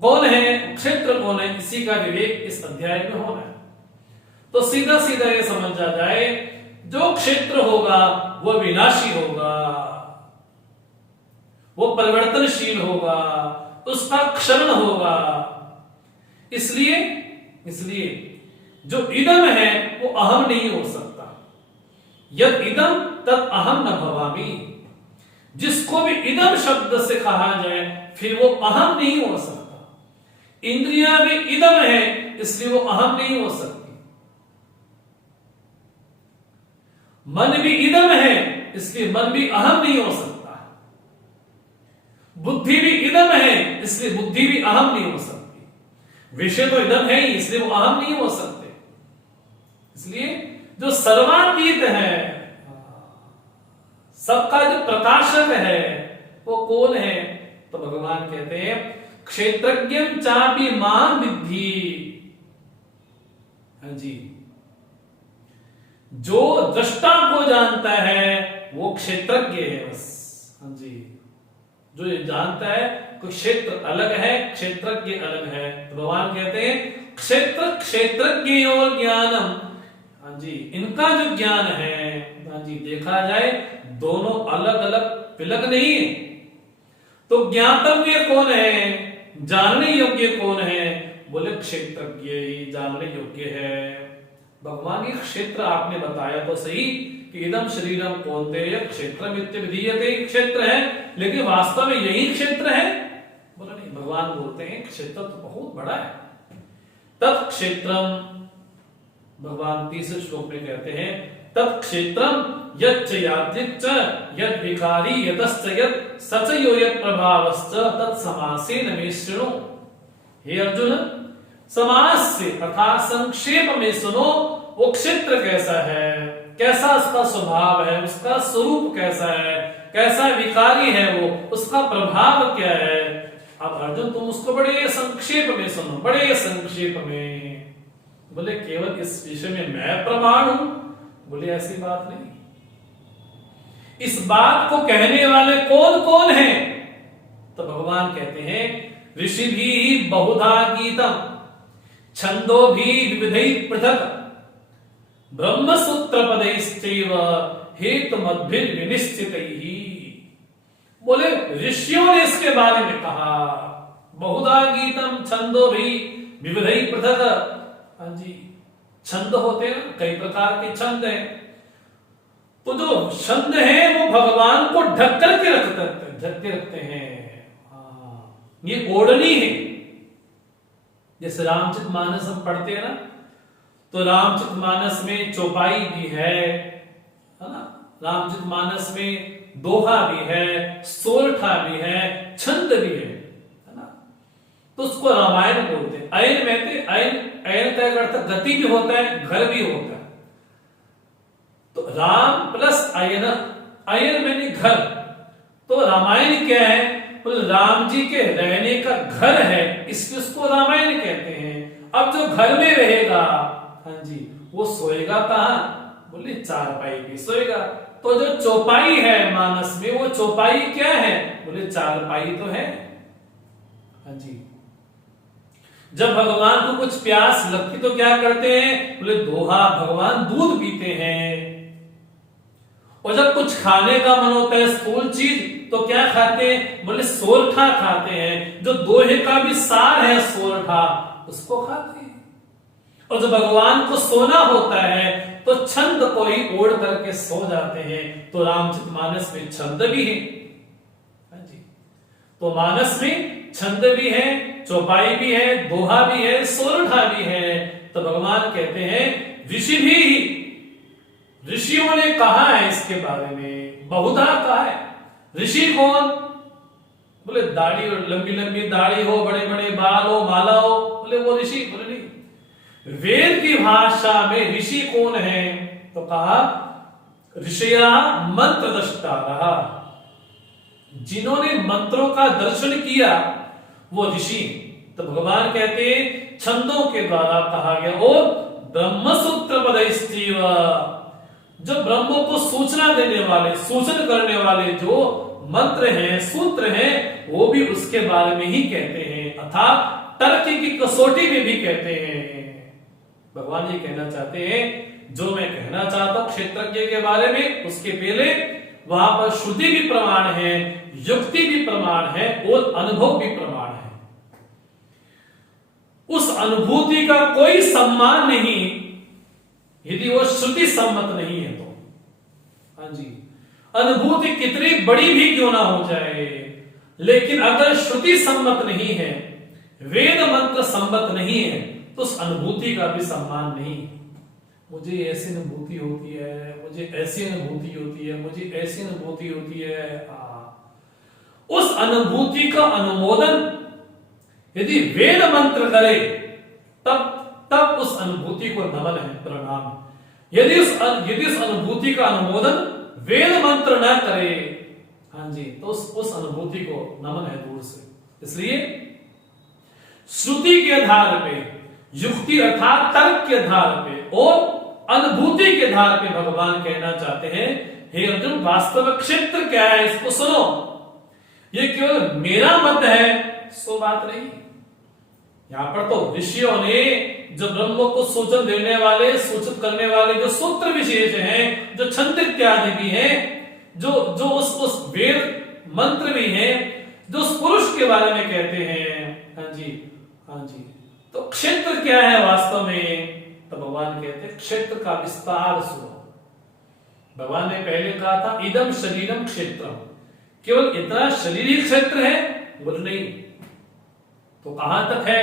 कौन है, क्षेत्र कौन है, इसी का विवेक इस अध्याय में होना है। तो सीधा सीधा ये समझा जाए, जो क्षेत्र होगा वो विनाशी होगा, वो परिवर्तनशील होगा, उसका क्षरण होगा। इसलिए जो इदम है वो अहम नहीं हो सकता। यद इदम तद अहम न भवामि। जिसको भी इदम शब्द से कहा जाए फिर वो अहम नहीं हो सकता। इंद्रियां भी इदम है इसलिए वो अहम नहीं हो सकती। मन भी इदम है इसलिए मन भी अहम नहीं हो सकता। बुद्धि भी इदम है इसलिए बुद्धि भी अहम नहीं हो सकती। विषय तो इदम है ही इसलिए वो अहम नहीं हो सकते। इसलिए जो सर्वातीत है, सबका जो प्रकाशक है वो कौन है? तो भगवान कहते हैं क्षेत्रज्ञम चापि माम विद्धि। हाँ जी, जो दृष्टा को जानता है वो क्षेत्रज्ञ है बस। हाँ जी, जो ये जानता है कोई क्षेत्र अलग है, क्षेत्रज्ञ अलग है। तो भगवान कहते हैं क्षेत्रज्ञ और ज्ञानम। हाँ जी, इनका जो ज्ञान है, हाँ जी, देखा जाए दोनों अलग अलग विलग नहीं है। तो ज्ञातव्य कौन है, जानने योग्य कौन है? बोले क्षेत्रज्ञ ही जानने योग्य है। भगवान ये क्षेत्र आपने बताया तो सही कि इदम शरीरम कौन्तेय क्षेत्रम इत्यभिधीयते, क्षेत्र है, लेकिन वास्तव में यही क्षेत्र है? बोला नहीं। भगवान बोलते हैं क्षेत्र तो बहुत बड़ा है। तत्क्षेत्रम, भगवान तीसरे श्लोक में कहते हैं तत्क्षेत्रम यच्च यादृक् च यद् विकारी यतश्च यत् सच यो यत् प्रभावश्च तत्समासेन मे शृणु। हे अर्जुन, समास से अर्थात संक्षेप में सुनो वो क्षेत्र कैसा है, कैसा उसका स्वभाव है, उसका स्वरूप कैसा है, कैसा विकारी है वो, उसका प्रभाव क्या है। अब अर्जुन तुम उसको बड़े संक्षेप में सुनो, बड़े संक्षेप में। बोले केवल इस विषय में मैं प्रमाण हूं? बोले ऐसी बात नहीं। इस बात को कहने वाले कौन कौन है? तो भगवान कहते हैं ऋषि भी बहुधा गीतम छंदो भी विविधै पृथक ब्रह्मसूत्र पदैश्चैव हेतुमद्भिर विनिश्चितैहि। बोले ऋषियों ने इसके बारे में कहा बहुधा गीतम छंदो भी विविधै पृथक। हाँ जी, छंद होते हैं, कई प्रकार के छंद हैं। तो जो छंद है वो भगवान को ढक करके रखते हैं। ये ओढ़नी है। जैसे रामचरितमानस हम पढ़ते हैं ना, तो रामचरितमानस में चौपाई भी है ना, रामचरितमानस में दोहा भी है, सोरठा भी है, छंद भी है ना। तो उसको रामायण बोलते हैं। अयन में अयन का अर्थ गति भी होता है, घर भी होता है। तो राम प्लस अयन, अयन मैंने घर। तो रामायण क्या है? तो राम जी के रहने का घर है, इसलिए उसको रामायण कहते हैं। अब जो घर में रहेगा, हाँ जी, वो सोएगा कहां? बोले चारपाई पे सोएगा। तो जो चौपाई है मानस में, वो चौपाई क्या है? बोले चारपाई तो है। हाँ जी, जब भगवान को कुछ प्यास लगती तो क्या करते हैं? बोले दोहा, भगवान दूध पीते हैं। और जब कुछ खाने का मन होता है स्थूल चीज, तो क्या खाते हैं? बोले सोरठा खाते हैं। जो दोहे का भी सार है सोरठा, उसको खाते हैं। और जब भगवान को सोना होता है तो छंद को ही ओढ़ करके सो जाते हैं। तो रामचरितमानस में छंद भी है। हाँ जी, तो मानस में छंद भी है, चौपाई भी है, दोहा भी है, सोरठा भी है। तो भगवान कहते हैं ऋषि भी, ऋषियों ने कहा है इसके बारे में, बहुधा कहा है। ऋषि कौन? बोले दाढ़ी, लंबी लंबी दाढ़ी हो, बड़े बड़े बाल हो, माला हो, बोले वो ऋषि? बोले नहीं। वेद की भाषा में ऋषि कौन है? तो कहा ऋषया मंत्र दृष्टा रहा, जिन्होंने मंत्रों का दर्शन किया वो ऋषि। तो भगवान कहते हैं छंदों के द्वारा कहा गया। और ब्रह्मसूत्र पदैस्तीव, जो ब्रह्मों को सूचना देने वाले, सूचन करने वाले जो मंत्र हैं, सूत्र हैं, वो भी उसके बारे में ही कहते हैं। अर्थात तर्क की कसौटी में भी कहते हैं। भगवान ये कहना चाहते हैं जो मैं कहना चाहता हूं क्षेत्रज्ञ के बारे में, उसके पहले वहां पर श्रुति भी प्रमाण है, युक्ति भी प्रमाण है और अनुभव भी प्रमाण है। उस अनुभूति का कोई सम्मान नहीं यदि वो श्रुति सम्मत नहीं है तो। हाँ जी, अनुभूति कितनी बड़ी भी क्यों ना हो जाए, लेकिन अगर श्रुति सम्मत नहीं है, वेद मंत्र सम्मत नहीं है, तो उस अनुभूति का भी सम्मान नहीं। मुझे ऐसी अनुभूति होती है, मुझे ऐसी अनुभूति होती है, मुझे ऐसी अनुभूति होती है। उस अनुभूति का अनुमोदन यदि वेद मंत्र करे तब उस अनुभूति को नमन है, प्रणाम। यदि उस अनुभूति का अनुमोदन वेद मंत्र न करे, हाँ जी, तो उस अनुभूति को नमन है दूर से। इसलिए श्रुति के आधार पे, युक्ति अर्थात तर्क के आधार पे और अनुभूति के आधार पे भगवान कहना चाहते हैं हे अर्जुन, वास्तविक क्षेत्र क्या है इसको सुनो। ये केवल मेरा मत है सो बात नहीं। यहां पर तो ऋषियों ने जो ब्रह्म को सूचन देने वाले, सूचित करने वाले जो सूत्र विशेष हैं, जो छंद इत्यादि भी हैं, जो उस वेद मंत्र भी हैं, जो उस पुरुष के बारे में कहते हैं। हाँ जी, हाँ जी। तो क्षेत्र क्या है वास्तव में? तो भगवान कहते हैं क्षेत्र का विस्तार सुनो। भगवान ने पहले कहा था इदम शरीरम क्षेत्रम, केवल इतना शरीर ही क्षेत्र है? बोले नहीं। तो कहां तक है?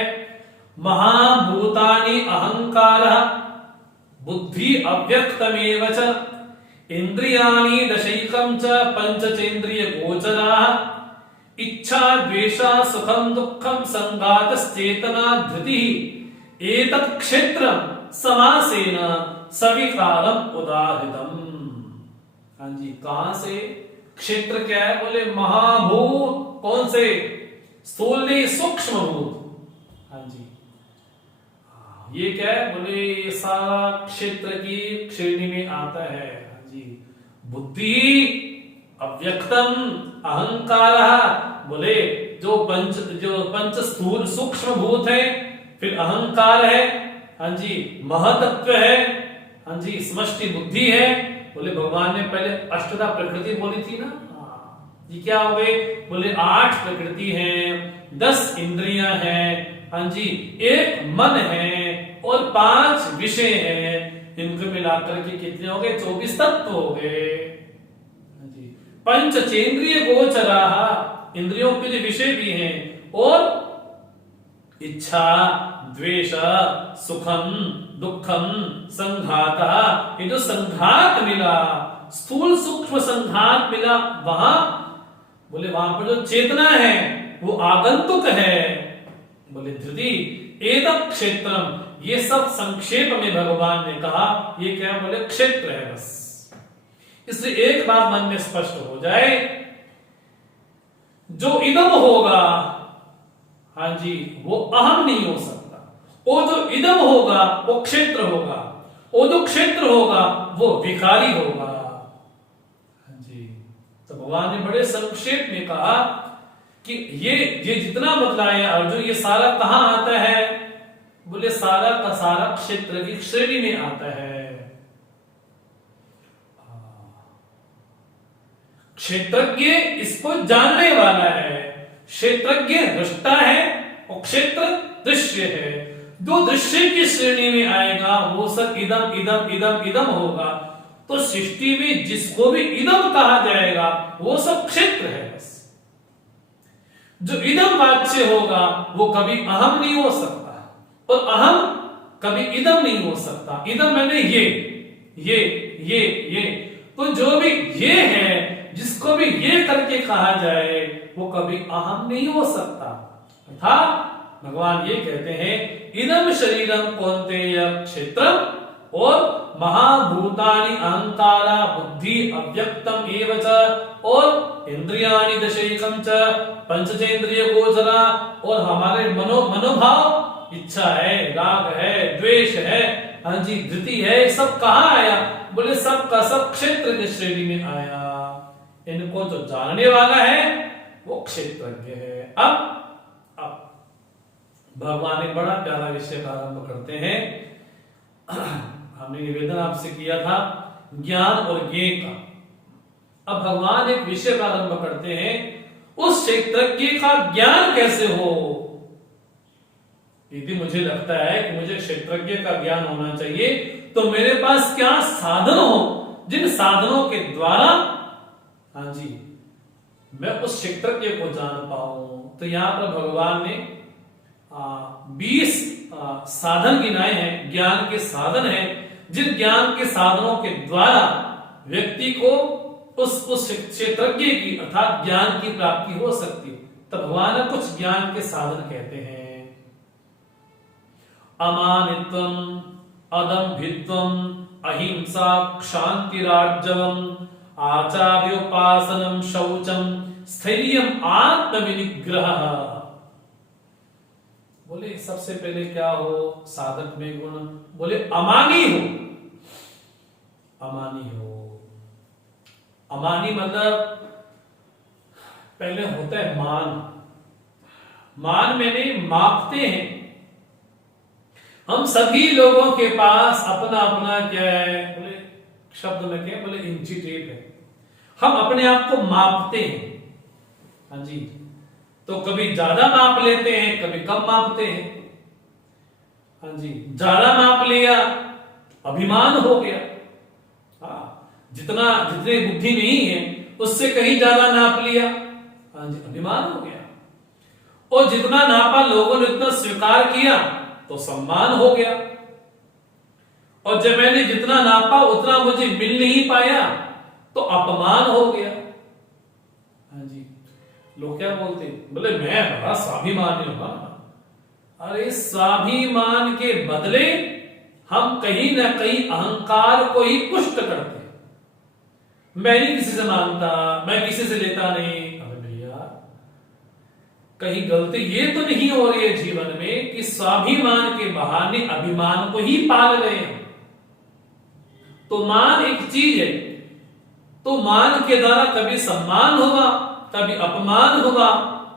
महाभूतानि अहंकारः बुद्धि अव्यक्तमेव च इंद्रियाणि दशैकं च पंचचेन्द्रिय गोचराः इच्छा द्वेषा सुखम दुखम संघातश्चेतना धृतिः एतत् क्षेत्रम समासेन सविकारम उदाहृतम्। हाँ जी, कहां से? क्षेत्र क्या है? बोले महाभूत। कौन से? स्थूल नहीं, सूक्ष्म भूत। हाँ जी, ये क्या है? बोले ये सारा क्षेत्र की श्रेणी में आता है। हाँ जी, बुद्धि अव्यक्तम अहंकार, बोले जो पंच स्थूल सूक्ष्म भूत है, फिर अहंकार है, हाँ जी, महतत्व है, हाँ जी, समष्टि बुद्धि है। बोले भगवान ने पहले अष्टधा प्रकृति बोली थी ना, ये क्या हो गए? बोले 8 प्रकृति हैं, 10 इंद्रियां हैं, हाँ जी, 1 मन है और 5 विषय हैं। इनको मिलाकर के कितने हो गए? 24 तत्व हो गए। हाँ जी, पंचचेंद्रिय गोचराः, इंद्रियों के लिए विषय भी हैं, और इच्छा द्वेष सुखम दुखम संघात, ये जो संघात मिला, स्थूल सूक्ष्म संघात मिला, वहां बोले वहां पर जो चेतना है वो आगंतुक है। बोले धृति एतत् क्षेत्रम, ये सब संक्षेप में भगवान ने कहा। ये क्या? बोले क्षेत्र है बस। इसलिए एक बात मन में स्पष्ट हो जाए, जो इदम होगा, हाँ जी, वो अहम नहीं हो सकता। वो जो इदम होगा वो क्षेत्र होगा, वो जो क्षेत्र होगा वो विकारी होगा। हाँ जी, तो भगवान ने बड़े संक्षेप में कहा कि ये जितना बतलाया अर्जुन, ये सारा कहां आता है? बोले सारा का सारा क्षेत्र की श्रेणी में आता है। क्षेत्रज्ञ इसको जानने वाला है, क्षेत्रज्ञ दृष्टा है और क्षेत्र दृश्य है। जो दृश्य की श्रेणी में आएगा वो सब इदम इदम इदम इदम होगा। तो सृष्टि में जिसको भी इदम कहा जाएगा वो सब क्षेत्र है। बस जो इदम वाच्य होगा वो कभी अहम नहीं हो सकता और अहम कभी इदम नहीं हो सकता। इदम मैंने ये तो जो भी ये है, जिसको भी ये करके कहा जाए वो कभी अहम नहीं हो सकता। अर्थात भगवान ये कहते हैं इदम शरीरम कौन्तेय क्षेत्रम और महाभूतानि अहंकारा बुद्धि अव्यक्तम एवच और इंद्रियाणि दशैकम च पंचचेंद्रिय गोचरा और हमारे मनोभाव, इच्छा है, राग है, द्वेष है, हाँ जी, धृति है, सब कहाँ आया? बोले सब का सब क्षेत्र की श्रेणी में आया। इनको जो जानने वाला है वो क्षेत्रज्ञ है। अब भगवान एक बड़ा प्यारा विषय प्रारंभ करते हैं। हमने निवेदन आपसे किया था ज्ञान और ज्ञेय का। अब भगवान एक विषय प्रारंभ करते हैं, उस क्षेत्रज्ञ का ज्ञान कैसे हो। यदि मुझे लगता है कि मुझे क्षेत्रज्ञ का ज्ञान होना चाहिए तो मेरे पास क्या साधन हो, जिन साधनों के द्वारा हाँ जी मैं उस क्षेत्रज्ञ को जान पाऊं। तो यहां पर भगवान ने 20 साधन गिनाए हैं, ज्ञान के साधन हैं, जिन ज्ञान के साधनों के द्वारा व्यक्ति को उस क्षेत्रज्ञ की अर्थात ज्ञान की प्राप्ति हो सकती है। तो भगवान कुछ ज्ञान के साधन कहते हैं। अमानित्वम, अदम्भित्वम, अहिंसा, क्षांतिरार्जवम, आचार्योपासनम, शौचम, स्थैर्यम, आत्मविनिग्रह। बोले सबसे पहले क्या हो साधक में गुण? बोले अमानी हो। अमानी हो, अमानी मतलब पहले होता है मान। मान मैंने मापते हैं। हम सभी लोगों के पास अपना अपना क्या है, बोले शब्द में क्या, बोले इंची टेप है। हम अपने आप को मापते हैं। हाँ जी, तो कभी ज्यादा माप लेते हैं, कभी कम मापते हैं। हाँ जी, ज्यादा माप लिया अभिमान हो गया। हाँ, जितने बुद्धि नहीं है उससे कहीं ज्यादा नाप लिया, हाँ जी, अभिमान हो गया। और जितना नापा लोगों ने उतना स्वीकार किया तो सम्मान हो गया। और जब मैंने जितना नापा उतना मुझे मिल नहीं पाया तो अपमान हो गया। हाँ जी, लोग क्या बोलते, बोले मैं बड़ा स्वाभिमानी हूं। अरे स्वाभिमान के बदले हम कहीं ना कहीं अहंकार को ही पुष्ट करते हैं। मैं नहीं किसी से मांगता, मैं किसी से लेता नहीं। अरे भैया कहीं गलती ये तो नहीं हो रही है जीवन में कि स्वाभिमान के बहाने अभिमान को ही पाल रहे हैं। तो मान एक चीज है, तो मान के द्वारा कभी सम्मान होगा, कभी अपमान होगा।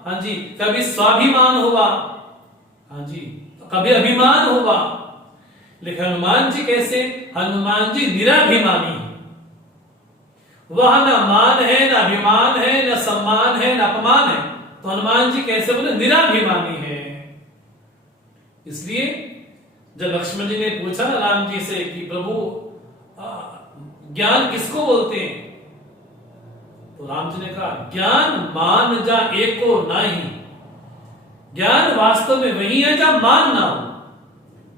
हाँ जी, कभी स्वाभिमान होगा। हाँ जी, तो कभी अभिमान होगा। लेकिन हनुमान जी कैसे? हनुमान जी निराभिमानी है। वह न मान है, न अभिमान है, न सम्मान है, न अपमान है। तो हनुमान जी कैसे? बोले निराभिमानी है। इसलिए जब लक्ष्मण जी ने पूछा राम जी से कि प्रभु ज्ञान किसको बोलते हैं, तो राम जी ने कहा ज्ञान मान जा एको नहीं। ज्ञान वास्तव में वही है जब मान ना हो।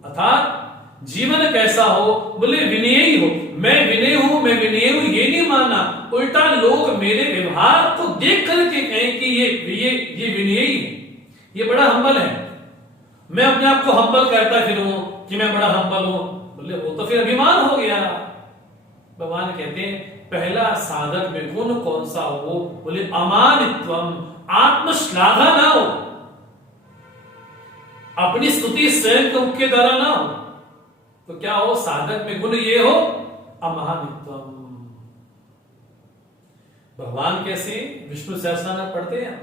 अर्थात जीवन कैसा हो? बोले विनयी हो। मैं विनय हूं, मैं विनय हूं, ये नहीं मानना। उल्टा लोग मेरे व्यवहार को देख करके कहें कि ये विनयी है, ये बड़ा हम्बल है। मैं अपने आप को हम्बल कहता फिरूं कि मैं बड़ा हम्बल हूं। बोले वो तो फिर अभिमान हो गया। भगवान कहते हैं पहला साधक में गुण कौन सा हो? बोले अमानित्वम, आत्मश्लाघा ना हो, अपनी स्तुति स्वयं के द्वारा ना हो। तो क्या हो? साधक में गुण ये हो अमानित्वम। भगवान कैसे? विष्णु सहस्त्रनाम पढ़ते हैं,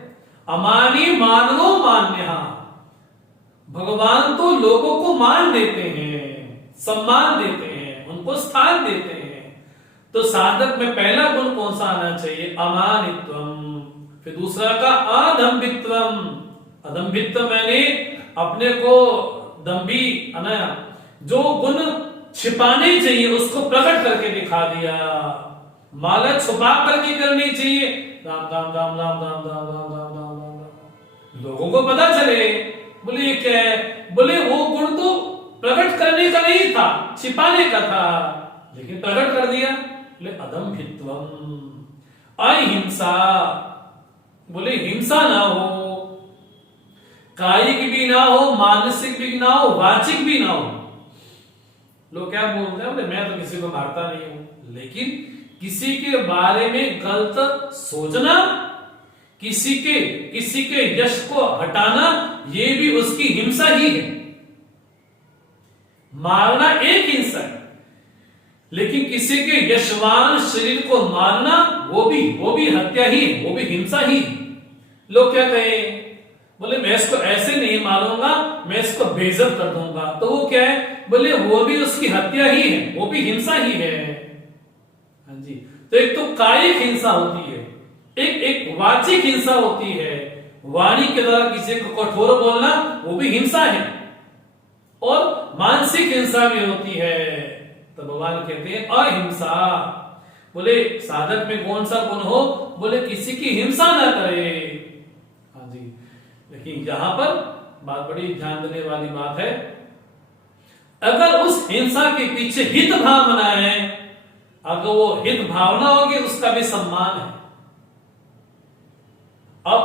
अमानी माननो मान्य। भगवान तो लोगों को मान देते हैं, सम्मान देते हैं, उनको स्थान देते हैं। तो साधक में पहला गुण कौन सा आना चाहिए? अमानित्वम। फिर दूसरा का अदम्भित्वम। अदम्भित्व मैंने अपने को दम्भी जो गुण छिपाने चाहिए उसको प्रकट करके दिखा दिया। माला छुपा करके करनी चाहिए, राम राम राम राम राम राम राम राम राम राम राम, लोगों को पता चले। बोले ये क्या है? बोले वो गुण तो प्रकट करने का नहीं था, छिपाने का था, लेकिन प्रकट कर दिया। बोले अदम्भित्वम। अहिंसा। बोले हिंसा ना हो, कायिक भी ना हो, मानसिक भी ना हो, वाचिक भी ना हो। लोग क्या बोलते हैं? बोले मैं तो किसी को मारता नहीं हूं, लेकिन किसी के बारे में गलत सोचना, किसी के यश को हटाना, ये भी उसकी हिंसा ही है। मारना एक हिंसा है, लेकिन किसी के यशवान शरीर को मारना वो भी हत्या ही है, वो भी हिंसा ही है। लोग क्या कहें? बोले मैं इसको ऐसे नहीं मारूंगा, मैं इसको बेइज्जत कर दूंगा, तो वो क्या है? बोले वो भी उसकी हत्या ही है, वो भी हिंसा ही है। हाँ जी। तो एक तो कायिक हिंसा होती है, एक वाचिक हिंसा होती है। वाणी के द्वारा किसी को कठोर बोलना वो भी हिंसा है, और मानसिक हिंसा भी होती है। तो भगवान कहते हैं अहिंसा। बोले साधक में कौन सा गुण हो? बोले किसी की हिंसा ना करे। हाँ जी। लेकिन यहां पर बात बड़ी ध्यान देने वाली बात है, अगर उस हिंसा के पीछे हित भावना है, अगर वो हित भावना होगी उसका भी सम्मान है। अब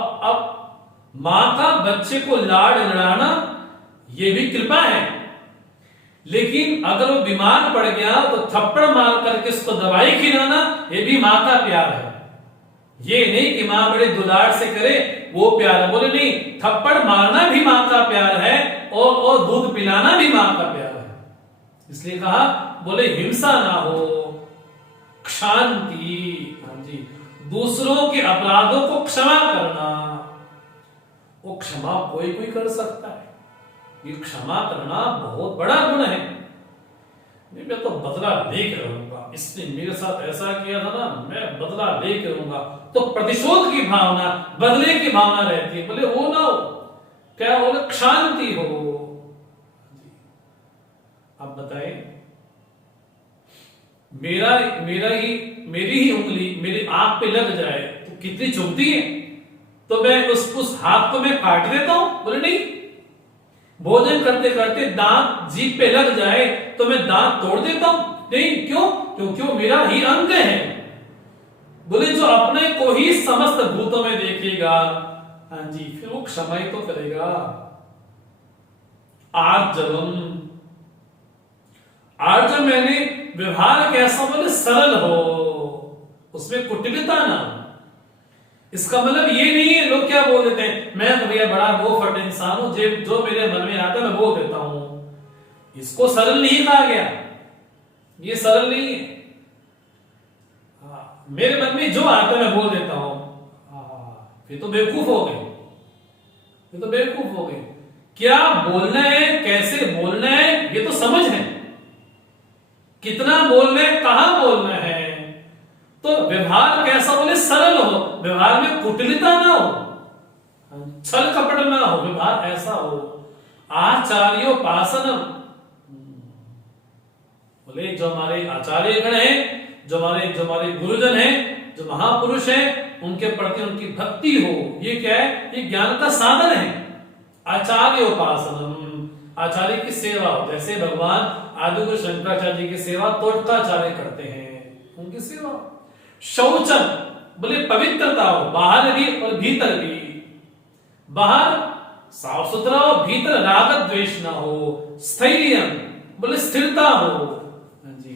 मां का बच्चे को लाड लड़ाना ये भी कृपा है, लेकिन अगर वो बीमार पड़ गया तो थप्पड़ मार करके उसको दवाई खिलाना ये भी मां का प्यार है। ये नहीं कि मां बड़े दुलार से करे वो प्यार है। बोले नहीं, थप्पड़ मारना भी मां का प्यार है, और दूध पिलाना भी मां का प्यार है। इसलिए कहा बोले हिंसा ना हो, शांति। हाँ जी। दूसरों के अपराधों को क्षमा करना, वो क्षमा कोई कर सकता है। ये क्षमा करना बहुत बड़ा गुण है। नहीं मैं तो बदला लेके रहूंगा, इसने मेरे साथ ऐसा किया था ना, मैं बदला लेके रहूंगा, तो प्रतिशोध की भावना, बदले की भावना रहती है। बोले वो ना हो, क्या बोले शांति हो। आप बताएं, मेरी ही उंगली मेरी आंख पे लग जाए तो कितनी चुभती है, तो मैं उस हाथ को मैं काट देता हूं? बोले नहीं। भोजन करते करते दांत जीभ पे लग जाए तो मैं दांत तोड़ देता हूं? नहीं। क्यों? क्योंकि वो मेरा ही अंग है। बोले जो अपने को ही समस्त भूतों में देखेगा, हाँ जी, फिर वो क्षमा ही तो करेगा। आर्जव मैंने व्यवहार कैसा? बोले सरल हो, उसमें कुटिलता ना। इसका मतलब ये नहीं है, लोग क्या बोल देते हैं, मैं तो भैया बड़ा वो फट इंसान हूं, जो मेरे मन में आता है मैं बोल देता हूं। इसको सरल नहीं कहा गया, ये सरल नहीं है। मेरे मन में जो आता है मैं बोल देता हूं, फिर तो बेवकूफ हो गए, फिर तो बेवकूफ हो गए। क्या बोलना है, कैसे बोलना है, ये तो समझ है। कितना बोलना है, कहां बोलना है। तो व्यवहार कैसा? बोले सरल हो, व्यवहार में कुटिलता ना हो, छल कपट ना हो, व्यवहार ऐसा हो। आचार्योपासनम। बोले जो हमारे आचार्य गण हैं, जो हमारे गुरुजन हैं, जो महापुरुष हैं, उनके प्रति उनकी भक्ति हो। ये क्या है? ये ज्ञान का साधन है। आचार्योपासनम, आचार्य की सेवा हो। जैसे भगवान आदिगुरु शंकराचार्य जी की सेवा तोटकाचार्य करते हैं, उनकी सेवा। शौचम, बोले पवित्रता हो, बाहर भी और भीतर भी। बाहर साफ सुथरा हो, भीतर राग द्वेष ना हो। स्थैर्यम, बोले स्थिरता हो। हाँ जी,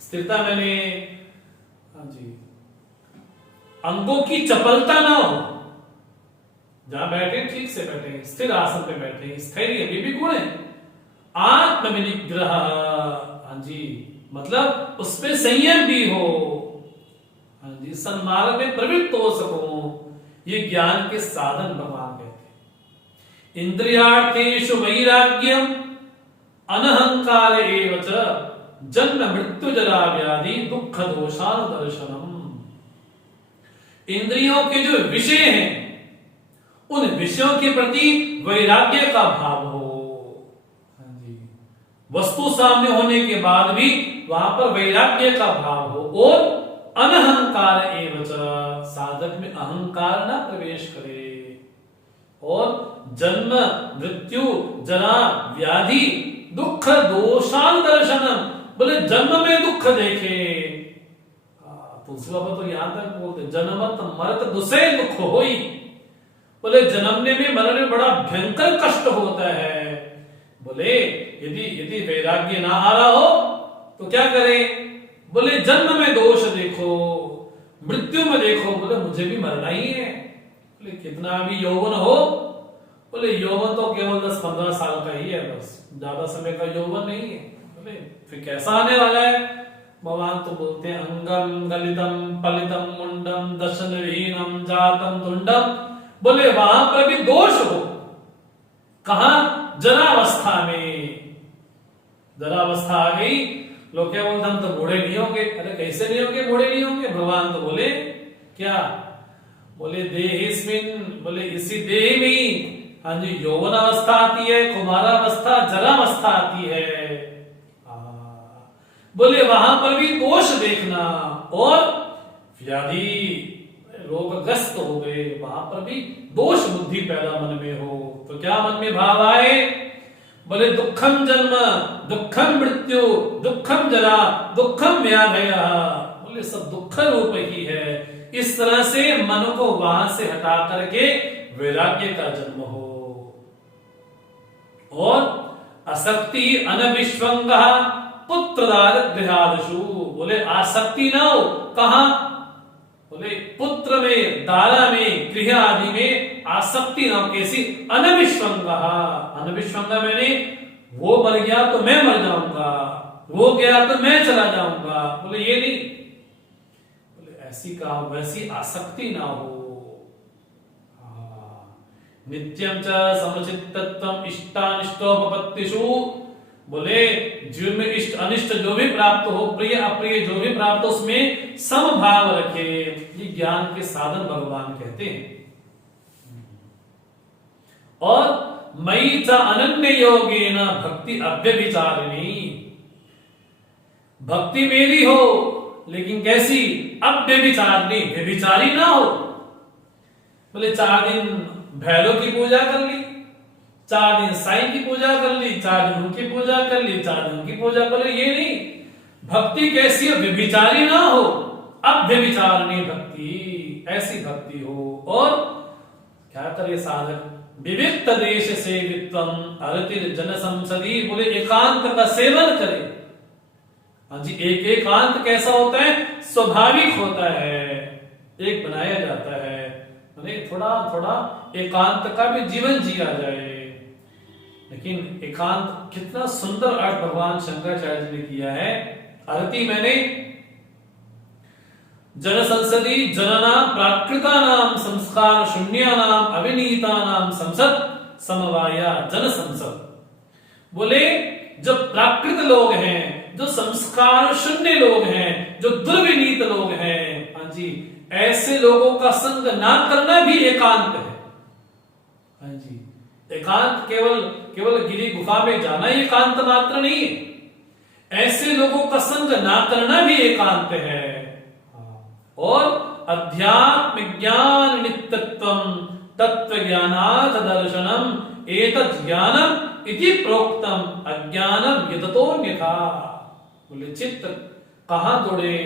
स्थिरता मैंने, हाँ जी, अंगों की चपलता ना हो, जहां बैठे ठीक से बैठे, स्थिर आसन पे बैठे। स्थैर्य ये भी गुण है। आत्मविनिग्रह, हाँ जी, मतलब उसपे संयम भी हो। हाँ जी, सन्मार्ग में प्रवृत्त हो सको। ये ज्ञान के साधन भगवान कहते हैं। इंद्रियार्थेषु वैराग्यम अनहंकार एव च। जन्म मृत्यु जरा व्याधि दुख दोषानुदर्शनम। इंद्रियों के जो विषय हैं उन विषयों के प्रति वैराग्य का भाव हो। हाँ जी, वस्तु सामने होने के बाद भी वहां पर वैराग्य का भाव हो। और अनहंकार एवच, साधक में अहंकार न प्रवेश करे। और जन्म मृत्यु जरा व्याधि दुख दोषान दर्शनम, बोले जन्म में दुख देखे। तुलसी बाबा तो यहां तक बोलते जन्मत मरत दुसे दुख होई, बोले जन्मने में मरने में बड़ा भयंकर कष्ट होता है। बोले यदि यदि वैराग्य ना आ रहा हो तो क्या करें? बोले जन्म में दोष देखो, मृत्यु में देखो, बोले मुझे भी मरना ही है। बोले कितना भी यौवन हो, बोले यौवन तो केवल 10-15 साल का ही है, बस ज्यादा समय का यौवन नहीं है। बोले फिर कैसा आने वाला है? भगवान तो बोलते हैं अंगम गलितम पलितम मुंडम दर्शन विहीनम जातम तुंडम, बोले वहां पर भी दोष हो। कहा? जरावस्था में। जरावस्था आ गई, लोग क्या बोलते हम तो बूढ़े नहीं होंगे। अरे कैसे नहीं होंगे? बूढ़े नहीं होंगे? भगवान तो बोले क्या? बोले देहिस्मिन, बोले इसी देह में हाँ जी यौवन अवस्था आती है, कुमारावस्था, जरावस्था आती है। बोले वहां पर भी दोष देखना। और व्याधि रोगग्रस्त हो गए, वहां पर भी दोष बुद्धि पैदा मन में हो तो क्या मन में भाव आए? बोले दुखम जन्म दुखम मृत्यु दुखम जरा दुखम व्याधय, बोले सब दुख रूप ही है। इस तरह से मन को वहां से हटा करके वैराग्य का जन्म हो। और आसक्ति अनविश्वंग पुत्रदार गृहादिषु, बोले आसक्ति ना हो। कहा? बोले पुत्र में, दारा में, गृह आदि में आसक्ति ना हो। कैसी? अनविश्वंग। अनविश्वंग मैंने वो मर गया तो मैं मर जाऊंगा, वो गया तो मैं चला जाऊंगा, बोले ये नहीं। बोले ऐसी का वैसी आसक्ति ना हो। नित्यम च समचित्तत्वम इष्टानिष्टोपपत्तिषु, बोले जीवन में इष्ट अनिष्ट जो भी प्राप्त हो, प्रिय अप्रिय जो भी प्राप्त हो, उसमें समभाव रखे। ये ज्ञान के साधन भगवान कहते हैं। और मयि च अनन्य योगेन भक्ति अव्यभिचारिणी, भक्ति मेरी हो लेकिन कैसी? अव्यभिचारिणी, व्यभिचारी ना हो। बोले 4 दिन भैरव की पूजा कर ली, 4 दिन साईं की पूजा कर ली, 4 दिन उनकी पूजा कर ली, 4 दिन की पूजा कर ली, ये नहीं। भक्ति कैसी है? व्यभिचारी ना हो, अव्यभिचारिणी भक्ति, ऐसी भक्ति हो। और क्या करे साधक? विविक्त देश सेवित्वम अरतिर जन संसदी, बोले एकांत का सेवन करे। हाँ जी, एक एकांत कैसा होता है? स्वाभाविक होता है, एक बनाया जाता है। थोड़ा थोड़ा एकांत का भी जीवन जिया जाए। लेकिन एकांत कितना सुंदर अर्थ भगवान शंकराचार्य जी ने किया है। अरति मैंने जन संसदी जनना प्राकृता नाम संस्कार शून्य नाम अविनीता नाम संसद समवाया जन संसद, बोले जो प्राकृत लोग हैं, जो संस्कार शून्य लोग हैं, जो दुर्विनीत लोग हैं, हाँ जी, ऐसे लोगों का संग ना करना भी एकांत है। हाँ जी, एकांत केवल केवल गिरी गुफा में जाना ही एकांत मात्र नहीं है, ऐसे लोगों का संग ना करना भी एकांत है। और अध्यात्म ज्ञान नित्यत्वम तत्व ज्ञानाथ दर्शनम एतत् ज्ञानम इति प्रोक्तम अज्ञानम यततोन्यथा, बोले चित्त कहां तोड़े?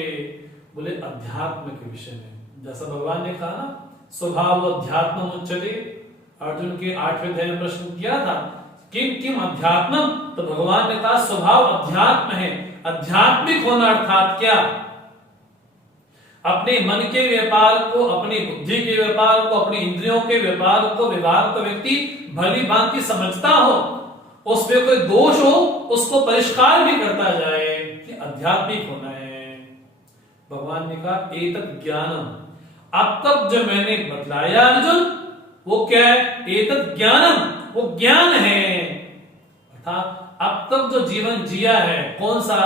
बोले अध्यात्म के विषय में। जैसा भगवान ने कहा ना, स्वभाव अध्यात्म उच्यते। अर्जुन के 8वें अध्याय में प्रश्न किया था किम किम अध्यात्मम, तो भगवान ने कहा स्वभाव अध्यात्म है। आध्यात्मिक होना अर्थात क्या? अपने मन के व्यापार को, अपनी बुद्धि के व्यापार को, अपनी इंद्रियों के व्यापार को, व्यवहार को व्यक्ति भली भांति समझता हो, उसमें कोई दोष हो उसको परिष्कार भी करता जाए, कि आध्यात्मिक होना है। भगवान ने कहा एतत् ज्ञानम, अब तक जो मैंने बतलाया अर्जुन वो क्या है? एतत् ज्ञानम, वो ज्ञान है। अर्थात अब तक जो जीवन जिया है, कौन सा?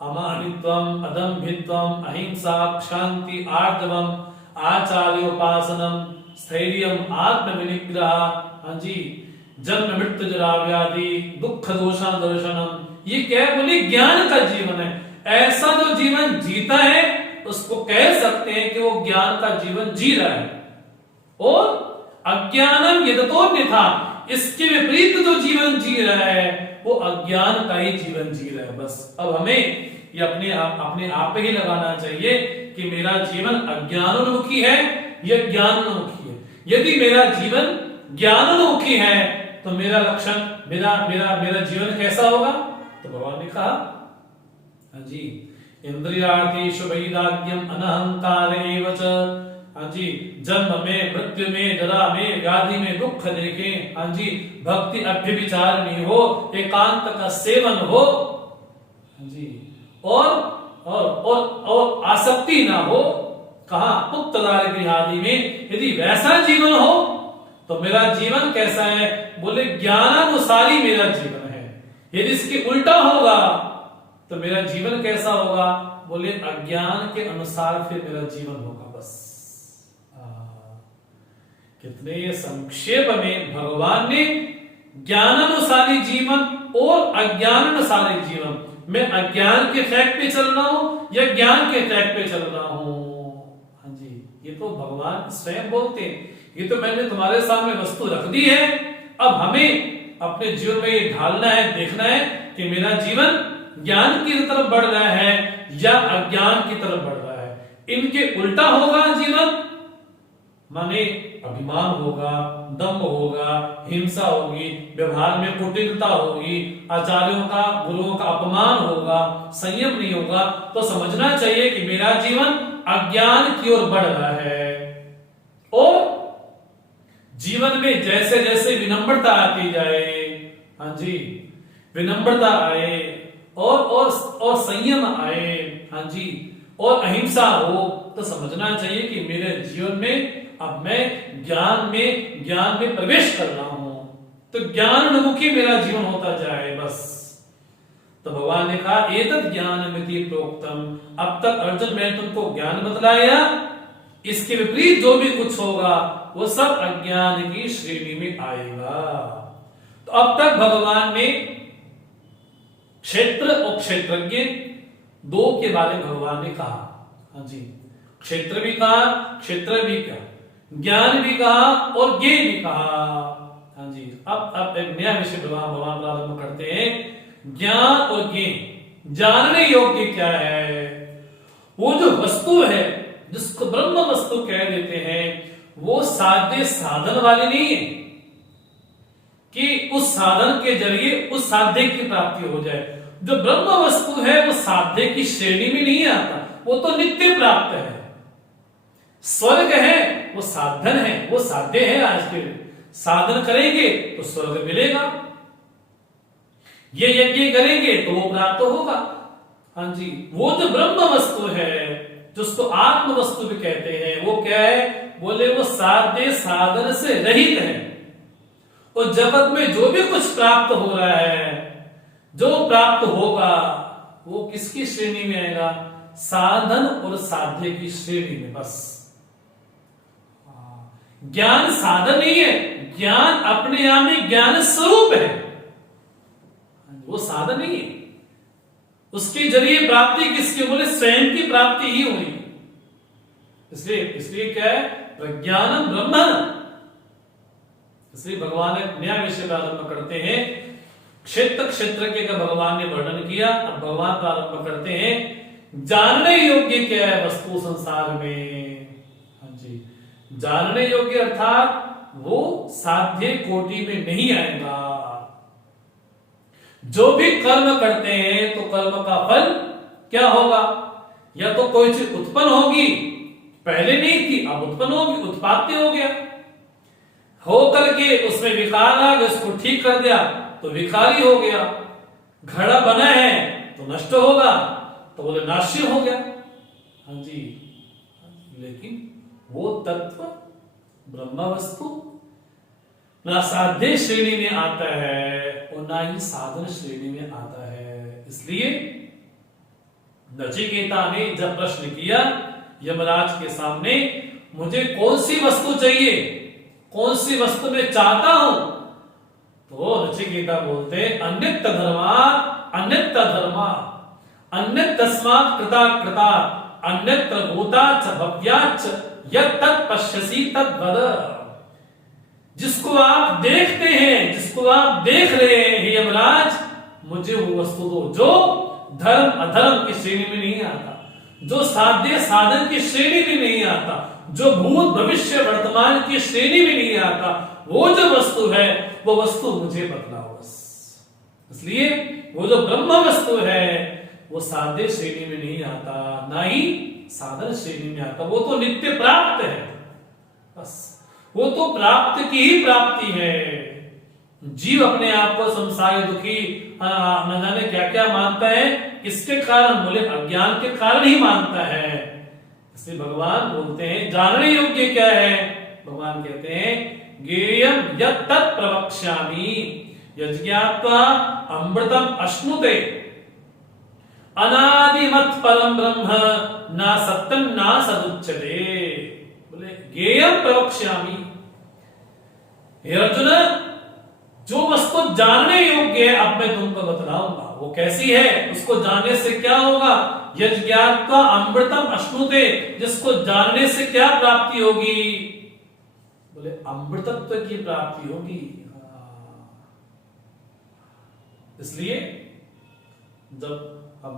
अमानित्वम, अदम्भित्वम, अहिंसा, क्षांति, आर्जवम, आचार्योपासनम, स्थैर्यम, आत्मविनिग्रह, हाँ जी, जन्म मृत्यु जरा व्याधि, दुख दोषान दर्शनम, ये क्या है? बोले ज्ञान का जीवन है। ऐसा जो जीवन जीता है उसको कह सकते हैं कि वो ज्ञान का जीवन जी रहा है। और अज्ञानम यदतोन्यथा, इसके विपरीत जो जीवन जी रहा है वो अज्ञान का ही जीवन जी रहा है। बस अब हमें ये अपने आप पे ही लगाना चाहिए कि मेरा जीवन अज्ञानोन्मुखी है या ज्ञानोन्मुखी है। यदि मेरा जीवन ज्ञानोन्मुखी है तो मेरा लक्षण, मेरा जीवन कैसा होगा? तो भगवान ने कहा, हाँ जी, इंद्रियार्थेषु वैराग्यम अनहंकार एव च, हाँ जी, जन्म में, मृत्यु में, जरा में, व्याधि में दुख देखें, हाँ जी, भक्ति अभ्यभिचार नहीं हो, एकांत का सेवन हो, हाँ जी, और आसक्ति ना हो, कहा पुत्रदार गृहादि में। यदि वैसा जीवन हो तो मेरा जीवन कैसा है? बोले ज्ञानानुसारी मेरा जीवन है। यदि इसके उल्टा होगा तो मेरा जीवन कैसा होगा? बोले अज्ञान के अनुसार फिर मेरा जीवन होगा। बस कितने संक्षेप में भगवान ने ज्ञानानुसारी जीवन और अज्ञानानुसारी जीवन, मैं अज्ञान के ट्रैक पे चल रहा हूं या ज्ञान के ट्रैक पे चल रहा हूं, हाँ जी, ये तो भगवान स्वयं बोलते हैं। ये तो मैंने तुम्हारे सामने वस्तु रख दी है, अब हमें अपने जीवन में ये ढालना है, देखना है कि मेरा जीवन ज्ञान की तरफ बढ़ रहा है या अज्ञान की तरफ बढ़ रहा है। इनके उल्टा होगा जीवन, माने अभिमान होगा, दम्भ होगा, हिंसा होगी, व्यवहार में कुटिलता होगी, आचार्यों का, गुरुओं का अपमान होगा, संयम नहीं होगा, तो समझना चाहिए कि मेरा जीवन अज्ञान की ओर बढ़ रहा है। और जीवन में जैसे जैसे विनम्रता आती जाए, हाँ जी, विनम्रता आए और संयम आए, हाँ जी, और अहिंसा हो, तो समझना चाहिए कि मेरे जीवन में अब मैं ज्ञान में प्रवेश कर रहा हूं, तो ज्ञानोन्मुखी मेरा जीवन होता जाए। बस तो भगवान ने कहा एतत् ज्ञानमिति प्रोक्तम, अब तक अर्जुन मैंने तुमको ज्ञान बतलाया, इसके विपरीत जो भी कुछ होगा वो सब अज्ञान की श्रेणी में आएगा। तो अब तक भगवान ने क्षेत्र और क्षेत्रज्ञ दो के बारे में भगवान ने कहा, हाँ जी, क्षेत्र भी कहा, क्षेत्र भी कहा, ज्ञान भी कहा और ज्ञेय भी कहा, हाँ जी। अब एक नया विषय भगवान प्रारंभ करते हैं, ज्ञान और ज्ञेय। जानने योग्य क्या है? वो जो वस्तु है जिसको ब्रह्म वस्तु कह देते हैं, वो साध्य साधन वाली नहीं है कि उस साधन के जरिए उस साध्य की प्राप्ति हो जाए। जो ब्रह्म वस्तु है वो साध्य की श्रेणी में नहीं आता, वो तो नित्य प्राप्त है। स्वर्ग है वो साधन है, वो साध्य है। आज के साधन करेंगे तो स्वर्ग मिलेगा, ये यज्ञ करेंगे तो वो प्राप्त होगा, हाँ जी। वो जो ब्रह्म वस्तु है जिसको आत्म वस्तु भी कहते हैं, वो क्या है? बोले वो साध्य साधन से रहित है। और जगत में जो भी कुछ प्राप्त हो रहा है, जो प्राप्त होगा, वो किसकी श्रेणी में आएगा? साधन और साध्य की श्रेणी में। बस ज्ञान साधन नहीं है, ज्ञान अपने आप में ज्ञान स्वरूप है, वो साधन नहीं है। उसके जरिए प्राप्ति किसकी? बोले स्वयं की प्राप्ति ही हुई। इसलिए क्या है? प्रज्ञानम ब्रह्म। इसलिए भगवान एक नया विषय प्रारंभ करते हैं। क्षेत्रज्ञ का भगवान ने वर्णन किया, अब भगवान प्रारंभ करते हैं जानने योग्य क्या है वस्तु संसार में। हाँ जी, जानने योग्य अर्थात वो साध्य कोटि में नहीं आएगा। जो भी कर्म करते हैं तो कर्म का फल क्या होगा? या तो कोई चीज उत्पन्न होगी, पहले नहीं थी अब उत्पन्न होगी, उत्पाद्य हो गया, हो करके उसमें विकार आ गया, उसको ठीक कर दिया तो विकारी हो गया। घड़ा बना है तो नष्ट होगा, तो बोले नाश्य हो गया, हाँ जी। लेकिन वो तत्व ब्रह्म वस्तु ना साध्य श्रेणी में आता है और ना ही साधन श्रेणी में आता है। इसलिए नचिकेता ने जब प्रश्न किया यमराज के सामने, मुझे कौन सी वस्तु चाहिए, कौन सी वस्तु मैं चाहता हूं, तो नचिकेता बोलते अन्यत्र धर्मा, अन्यत्र धर्मा, अन्यत्र तस्मात् कृता कृता, अन्यत्र भूता च भव्या च यत् तत् पश्यसि तद् वद। जिसको आप देखते हैं, जिसको आप देख रहे हैं हे यमराज, मुझे वो वस्तु दो जो धर्म अधर्म की श्रेणी में नहीं आता, जो साध्य साधन की श्रेणी में नहीं आता, जो भूत भविष्य वर्तमान की श्रेणी में नहीं आता, वो जो वस्तु है वो वस्तु मुझे बतलाओ बस। इसलिए वो जो ब्रह्म वस्तु है वो साध्य श्रेणी में नहीं आता, ना ही साधन श्रेणी में आता, वो तो नित्य प्राप्त है बस, वो तो प्राप्त की ही प्राप्ति है। जीव अपने आप को संसार दुखी न जाने क्या क्या मानता है, किसके कारण, बोले अज्ञान के कारण ही मानता है। इसलिए भगवान बोलते हैं जानने योग्य क्या है, भगवान कहते हैं ज्ञेयं यत् तत् प्रवक्ष्यामि यज्ञात्वा अमृतम अश्नुते अनादिमत् परम ब्रह्म ना सत्यम ना सदुच्यते। बोले ज्ञेयं प्रवक्ष्यामि, हे अर्जुन जो वस्तु जानने योग्य है अब मैं तुमको बतलाऊंगा, वो कैसी है, उसको जानने से क्या होगा, यज्ञात्वा अमृतम अश्नुते, जिसको जानने से क्या प्राप्ति होगी, बोले अमृतत्व की प्राप्ति होगी। इसलिए जब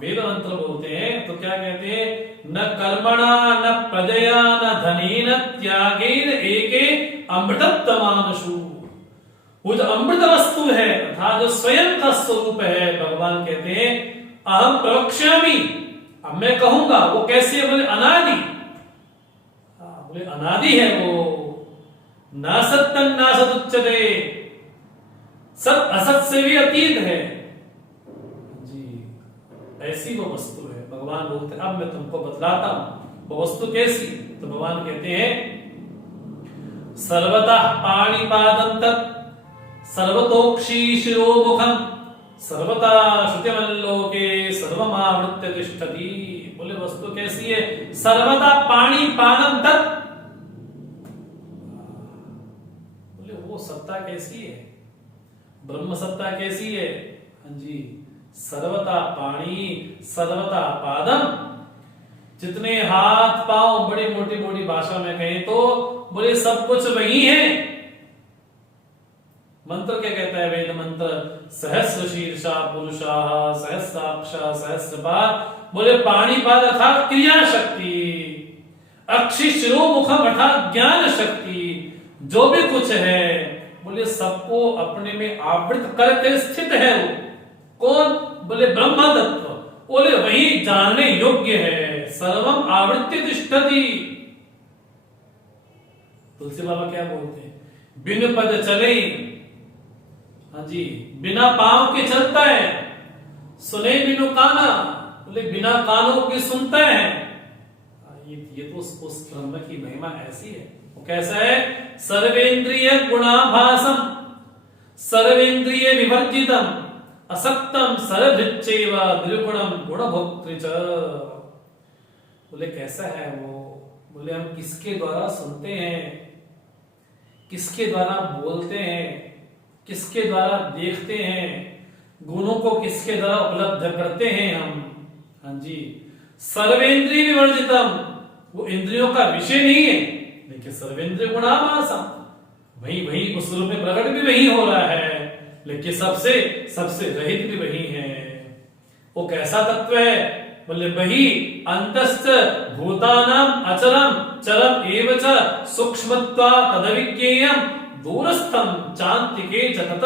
वेद मंत्र बोलते हैं तो क्या कहते हैं, न कर्मणा न प्रजया न धनेन त्यागेन एके अमृतत्वमानशु। वो जो अमृत वस्तु है अर्थात जो स्वयं का स्वरूप है, भगवान कहते हैं अहम प्रवक्ष्यामि, अब मैं कहूंगा, वो कैसे है, बोले अनादि, बोले अनादि है वो, ना सत्यं ना सदुच्यते, सत असत से भी अतीत है जी, ऐसी वो वस्तु है। भगवान बोलते अब मैं तुमको बतलाता हूं वो वस्तु कैसी, तो भगवान कहते हैं सर्वतः पाणिपादं तत् सर्वतोक्षी शिरोमुखम सर्वता श्रुतिमल्लोके सर्वमावृत्य तिष्ठति। बोले वस्तु कैसी है, सर्वदा पाणिपादं तत्, बोले वो सत्ता कैसी है, ब्रह्म सत्ता कैसी है, हाँ जी, सर्वता पाणी सर्वता पादम, जितने हाथ पांव, बड़ी मोटी मोटी भाषा में कहें तो बोले सब कुछ वही है। मंत्र क्या कहता है वेद मंत्र, सहस्र शीर्षा पुरुषा सहस्राक्षा सहस्रपाद, बोले पाणिपाद अर्थात क्रिया शक्ति, अक्षि शिरोमुखम अर्थात ज्ञान शक्ति, जो भी कुछ है बोले सबको अपने में आवृत करके स्थित है वो कौन, बोले ब्रह्म तत्व, बोले वही जानने योग्य है, सर्वम आवृत्य तिष्ठति। तुलसी बाबा क्या बोलते हैं, बिन पद चले, हाँ जी, बिना पांव के चलता है, सुने बिनु काना, बोले बिना कानों के सुनता है। ये तो उस ब्रह्म की महिमा ऐसी है, वो कैसा है, सर्वेंद्रिय गुणाभासम सर्वेंद्रिय विवर्जितम असक्तम सर्वभृच्चैव निर्गुणम गुणभोक्तृ च। बोले कैसा है वो, बोले हम किसके द्वारा सुनते हैं, किसके द्वारा बोलते हैं, किसके द्वारा देखते हैं, गुणों को किसके द्वारा उपलब्ध करते हैं हम, हाँ जी, सर्वेंद्रिय विवर्जितम, वो इंद्रियों का विषय नहीं है, लेकिन सर्वेंद्रिय गुणाभासम, वही वही उस रूप में प्रकट भी वही हो रहा है, लेकिन सबसे रहित भी वही है। वो कैसा तत्व है, बोले वही अंतस्थ भूतानाम अचरम चरम एव च सूक्ष्मत्वा तदविज्ञेयम दूरस्थम चांतिके च तत।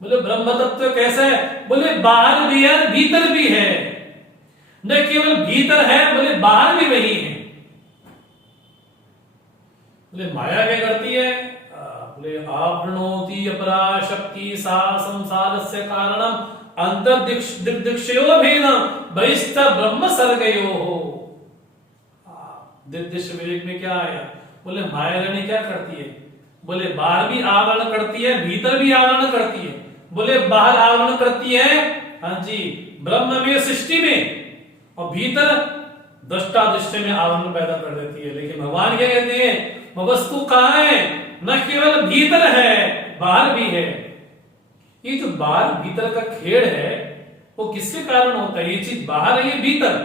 बोले ब्रह्म तत्व कैसा है, बोले बाहर भी है भीतर भी है, न केवल भीतर है बोले बाहर भी वही है। बोले माया क्या करती है, बोले आवृणोति अपरा शक्ति सा संसारस्य कारणम अंतर्दिक्षयो भेदम बहिष्ठ ब्रह्म सर्गयोः। दिग्दृश्य विवेक में क्या आया, बोले माया रानी क्या करती है, बोले बाहर भी आवरण करती है भीतर भी आवरण करती है। बोले बाहर आवरण करती है, हाँ जी, ब्रह्म में सृष्टि में, और भीतर दृष्टा दृश्य में आवरण पैदा कर देती है। लेकिन भगवान क्या कहते हैं, वह वस्तु कहाँ है, न केवल भीतर है बाहर भी है। ये जो बाहर भीतर का खेड़ है वो किसके कारण होता है, ये चीज बाहर है ये भीतर,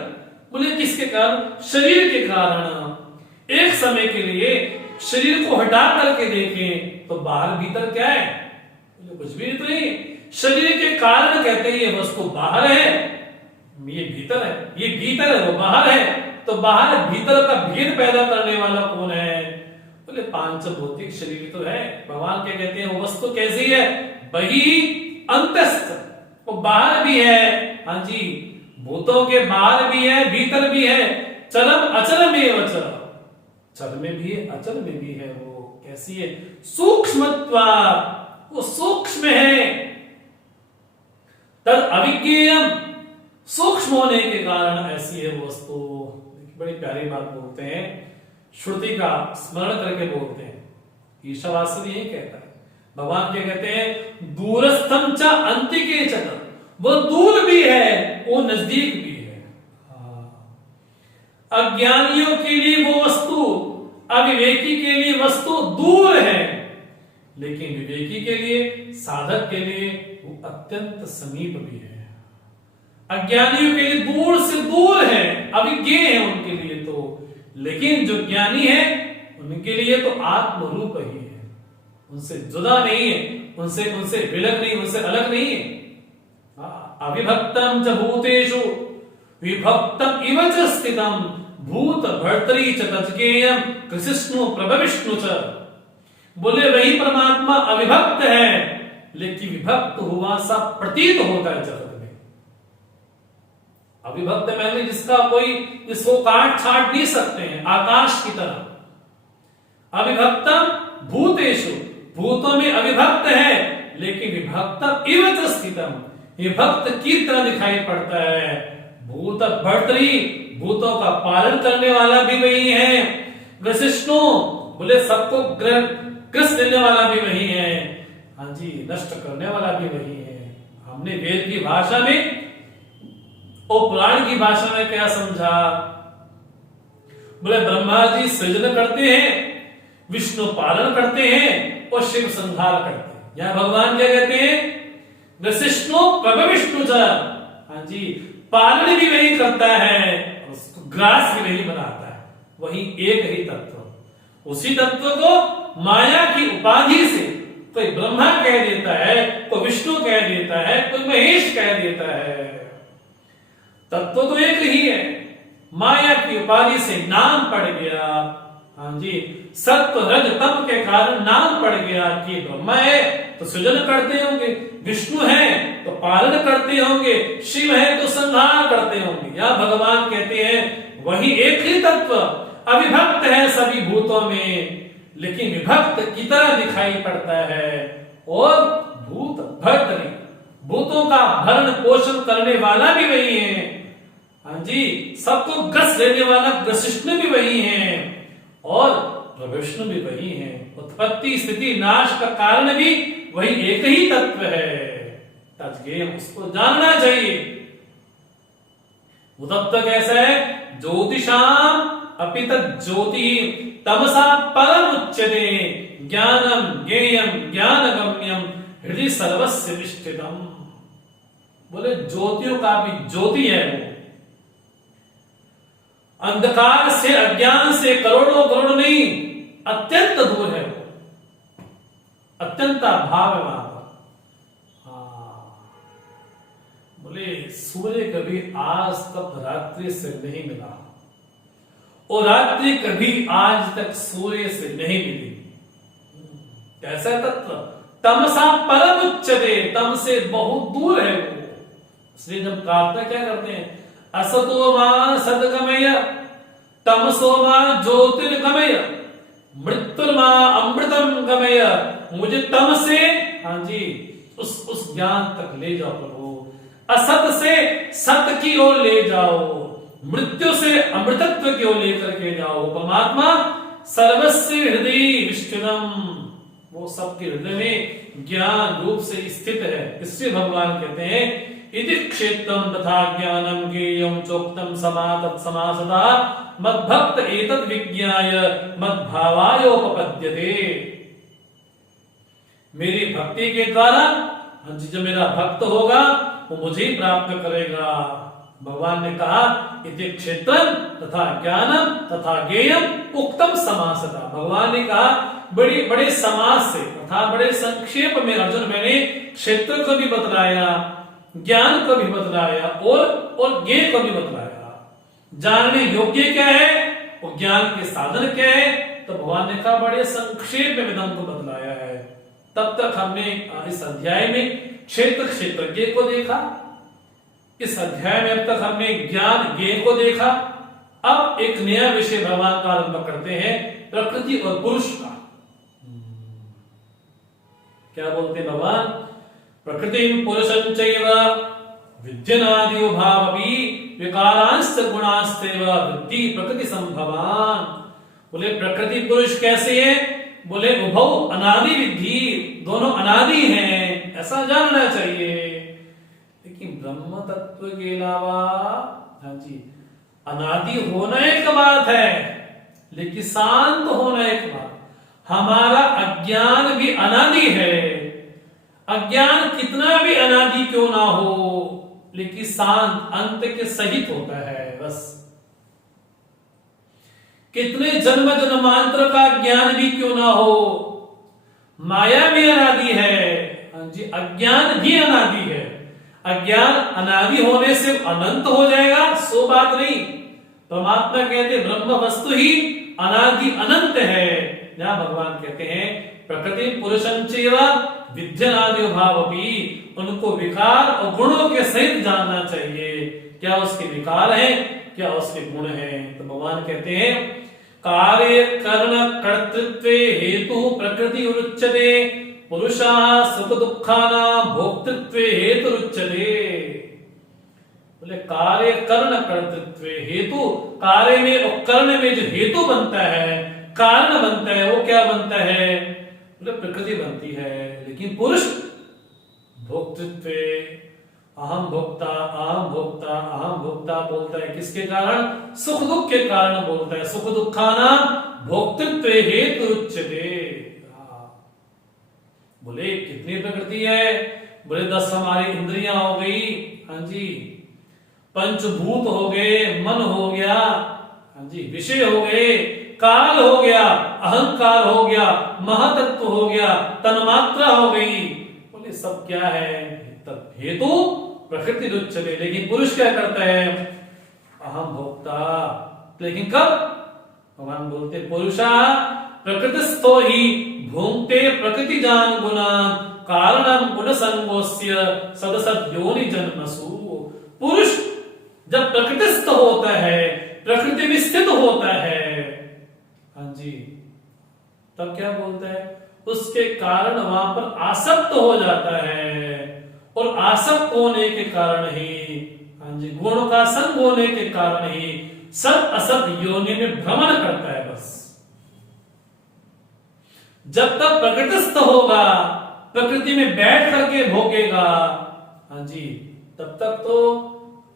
बोले किसके कारण, शरीर के कारण। एक समय के लिए शरीर को हटा करके देखें तो बाहर भीतर क्या है, कुछ भी तो नहीं। शरीर के कारण कहते हैं ये वस्तु बाहर है, ये भीतर है, ये भीतर है वो बाहर है। तो बाहर भीतर का भेद पैदा करने वाला कौन है, बोले पांच भौतिक शरीर तो है। भगवान क्या कहते हैं, वो वस्तु कैसी है, बही अंतस्थ, वो बाहर भी है, हाँ जी, भूतों के बाहर भी है भीतर भी है। चरम अचल में वचल, चल में भी है अचल में भी है। वो कैसी है, सूक्ष्मत्वा, वो सूक्ष्म है। तद अविज्ञेयम, सूक्ष्म होने के कारण ऐसी है वस्तु। बड़ी प्यारी बात बोलते हैं, श्रुति का स्मरण करके बोलते हैं। ईशावास्य भी यही कहता है। भगवान क्या कहते हैं, दूरस्थम च अंतिके च, वो दूर भी है वो नजदीक भी है। अज्ञानियों के लिए वो वस्तु, अविवेकी के लिए वस्तु दूर है, लेकिन विवेकी के लिए, साधक के लिए वो अत्यंत समीप भी है। अज्ञानियों के लिए दूर से दूर है, अविज्ञ है उनके लिए तो, लेकिन जो ज्ञानी है उनके लिए तो आत्मरूप ही है, उनसे जुदा नहीं है, उनसे विलग नहीं, उनसे अलग नहीं है। अविभक्तम च भूतेषु विभक्तम इव च स्थितम भूत भर्तरी च तज्ज्ञेयम कृष्णु प्रभविष्णु च। बोले वही परमात्मा अविभक्त है, लेकिन विभक्त हुआ सा प्रतीत होता है जगत में। अविभक्त मैंने जिसका कोई, इसको काट छाट नहीं सकते हैं, आकाश की तरह। अविभक्तम भूतेषु, भूतों में अविभक्त है, लेकिन विभक्तम इव च स्थितम, विभक्त की तरह दिखाई पड़ता है। भूत भर्तरी, भूतों का पालन करने वाला भी वही है। ग्रसिष्णु, बोले सबको ग्रस देने वाला भी वही है, हाँ जी, नष्ट करने वाला भी वही है। हमने वेद की भाषा में और पुराण की भाषा में क्या समझा, बोले ब्रह्मा जी सृजन करते हैं, विष्णु पालन करते हैं और शिव संहार करते हैं। यहां भगवान क्या कहते हैं, विष्णु प्रभविष्णु च, हाँ जी, पालन भी वही करता है, उसको ग्रास भी वही बनाता है। वही एक ही तत्व, उसी तत्व को माया की उपाधि से कोई ब्रह्मा कह देता है, कोई विष्णु कह देता है, कोई महेश कह देता है। तत्व तो एक ही है, माया की उपाधि से नाम पड़ गया, हाँ जी, सत्व रज तम के कारण नाम पड़ गया कि ब्रह्मा है तो सृजन करते होंगे, विष्णु है तो पालन करते होंगे, शिव है तो संहार करते होंगे। या भगवान कहते हैं वही एक ही तत्व अविभक्त है सभी भूतों में, लेकिन विभक्त की तरह दिखाई पड़ता है। और भूत भर्तरी, भूतों का भरण पोषण करने वाला भी वही है, हाँ जी, सबको ग्रस देने वाला ग्रसिष्णु भी वही है और प्रविष्णु भी वही है। उत्पत्ति स्थिति नाश का कारण भी वही एक ही तत्व है। तज्ज्ञेय, उसको जानना चाहिए। वो तत्व कैसा है, ज्योतिषाम अपि तज्ज्योति तमसा परम उच्यते ज्ञानम ज्ञेयम ज्ञानगम्यम हृदय सर्वस्य निष्ठितम। बोले ज्योतियों का भी ज्योति है वो, अंधकार से अज्ञान से करोड़ों करोड़ नहीं, अत्यंत दूर है वो, अत्यंत अभाव है वहां पर। बोले सूर्य कभी आज तक रात्रि से नहीं मिला और रात्रि कभी आज तक सूर्य से नहीं मिली। कैसा तत्व, तमसा परम उच्चते, तम से बहुत दूर है वो। इसलिए जब प्रार्थना क्या करते हैं, असतो मा सदगमय तमसो मा ज्योतिर्गमय मृत्युर्मा अमृतम गमय। मुझे तम से, हाँ जी, उस ज्ञान तक ले जाओ प्रभु, असत से सत की ओर ले जाओ, मृत्यु से अमृतत्व की ओर लेकर के जाओ। परमात्मा सर्वस्व हृदय विष्णुम, वो सबके हृदय में ज्ञान रूप से स्थित है। इससे भगवान कहते हैं इति क्षेत्रम तथा ज्ञानम ज्ञेयं चोक्तम समा तत्समासतः मद्भक्त एतद् विज्ञाय मद्भावायोपपद्यते। मेरी भक्ति के द्वारा जो मेरा भक्त होगा वो मुझे ही प्राप्त करेगा। भगवान ने कहा इति क्षेत्रम तथा ज्ञानम तथा ज्ञेयम उक्तम समासतः। भगवान ने कहा बड़े बड़े समास से अर्थात बड़े संक्षेप में अर्जुन मैंने क्षेत्र को भी बतलाया, ज्ञान को भी बतलाया और ज्ञेय को भी बतलाया। जानने योग्य क्या है और ज्ञान के साधन क्या है, तो भगवान ने कहा बड़े संक्षेप में वेदांत को बतलाया है। तब तक हमने इस अध्याय में क्षेत्र क्षेत्रज्ञ को देखा, इस अध्याय में अब तक हमने ज्ञान ज्ञेय को देखा। अब एक नया विषय भगवान का आरंभ करते हैं, प्रकृति और पुरुष का। क्या बोलते हैं भगवान? प्रकृतिं पुरुषं चैव विद्यनादि उभावपि विकारांश्च गुणांश्चैव वृद्धि प्रकृति संभवान। बोले प्रकृति पुरुष कैसे है? बोले उभौ अनादि विद्धि, दोनों अनादि हैं, ऐसा जानना चाहिए। लेकिन ब्रह्म तत्व के अलावा हाँ जी अनादि होना एक बात है, लेकिन शांत होना एक बात। हमारा अज्ञान भी अनादि है, अज्ञान कितना भी अनादि क्यों ना हो, लेकिन शांत अंत के सहित होता है। बस कितने जन्म जन्मांतर का ज्ञान भी क्यों ना हो, माया भी अनादि है, हाँ जी अज्ञान भी अनादि है। अज्ञान अनादि होने से अनंत हो जाएगा, सो बात नहीं। परमात्मा कहते ब्रह्म वस्तु ही अनादि अनंत है। जहां भगवान कहते हैं प्रकृति पुरुषं चैव विद्यनादि उभावपि, उनको विकार और गुणों के सहित जानना चाहिए। क्या उसके विकार हैं, क्या उसके गुण हैं? तो भगवान कहते हैं कार्य कर्ण कर्तृत्वे हेतु प्रकृति उच्यते पुरुषा सुख दुखाना भोक्तृत्वे हेतु उच्यते। बोले कार्य कर्ण कर्तृत्वे हेतु, कार्य में और कर्ण में जो हेतु बनता है, कारण बनता है, वो क्या बनता है? बोले प्रकृति बनती है। लेकिन पुरुष भोक्तृत्वे, अहम भोक्ता अहम भोक्ता अहम भोक्ता बोलता है किसके कारण? सुख दुख के कारण बोलता है। सुख दुखाना भोक्तृत्वे हेतु उच्यते। बोले कितनी प्रकृति है? बोले 10 हमारी इंद्रियां हो गई, हाँ जी, पंचभूत हो गए, मन हो गया, हाँ जी, विषय हो गए, काल हो गया, अहंकार हो गया, महातत्व हो गया, तन्मात्रा हो गई। बोले सब क्या है? तब हेतु प्रकृति उच्यते। लेकिन पुरुष क्या करता है? अहम भोक्ता। लेकिन कब? भगवान बोलते पुरुषा प्रकृतिस्थो ही भोक्ते प्रकृति जान गुणान कारणम गुण संगोस्य सदसद योनि जन्मसु। पुरुष जब प्रकृतिस्थ होता है, प्रकृति में स्थित होता है, हाँ जी, तब क्या बोलता है? उसके कारण वहां पर आसक्त हो जाता है, और आसक्त होने के कारण ही, हाँ जी, गुण का संग होने के कारण ही सत असत योनि में भ्रमण करता है। बस जब तक प्रकृतिस्थ होगा, प्रकृति में बैठ करके भोगेगा, हाँ जी, तब तक तो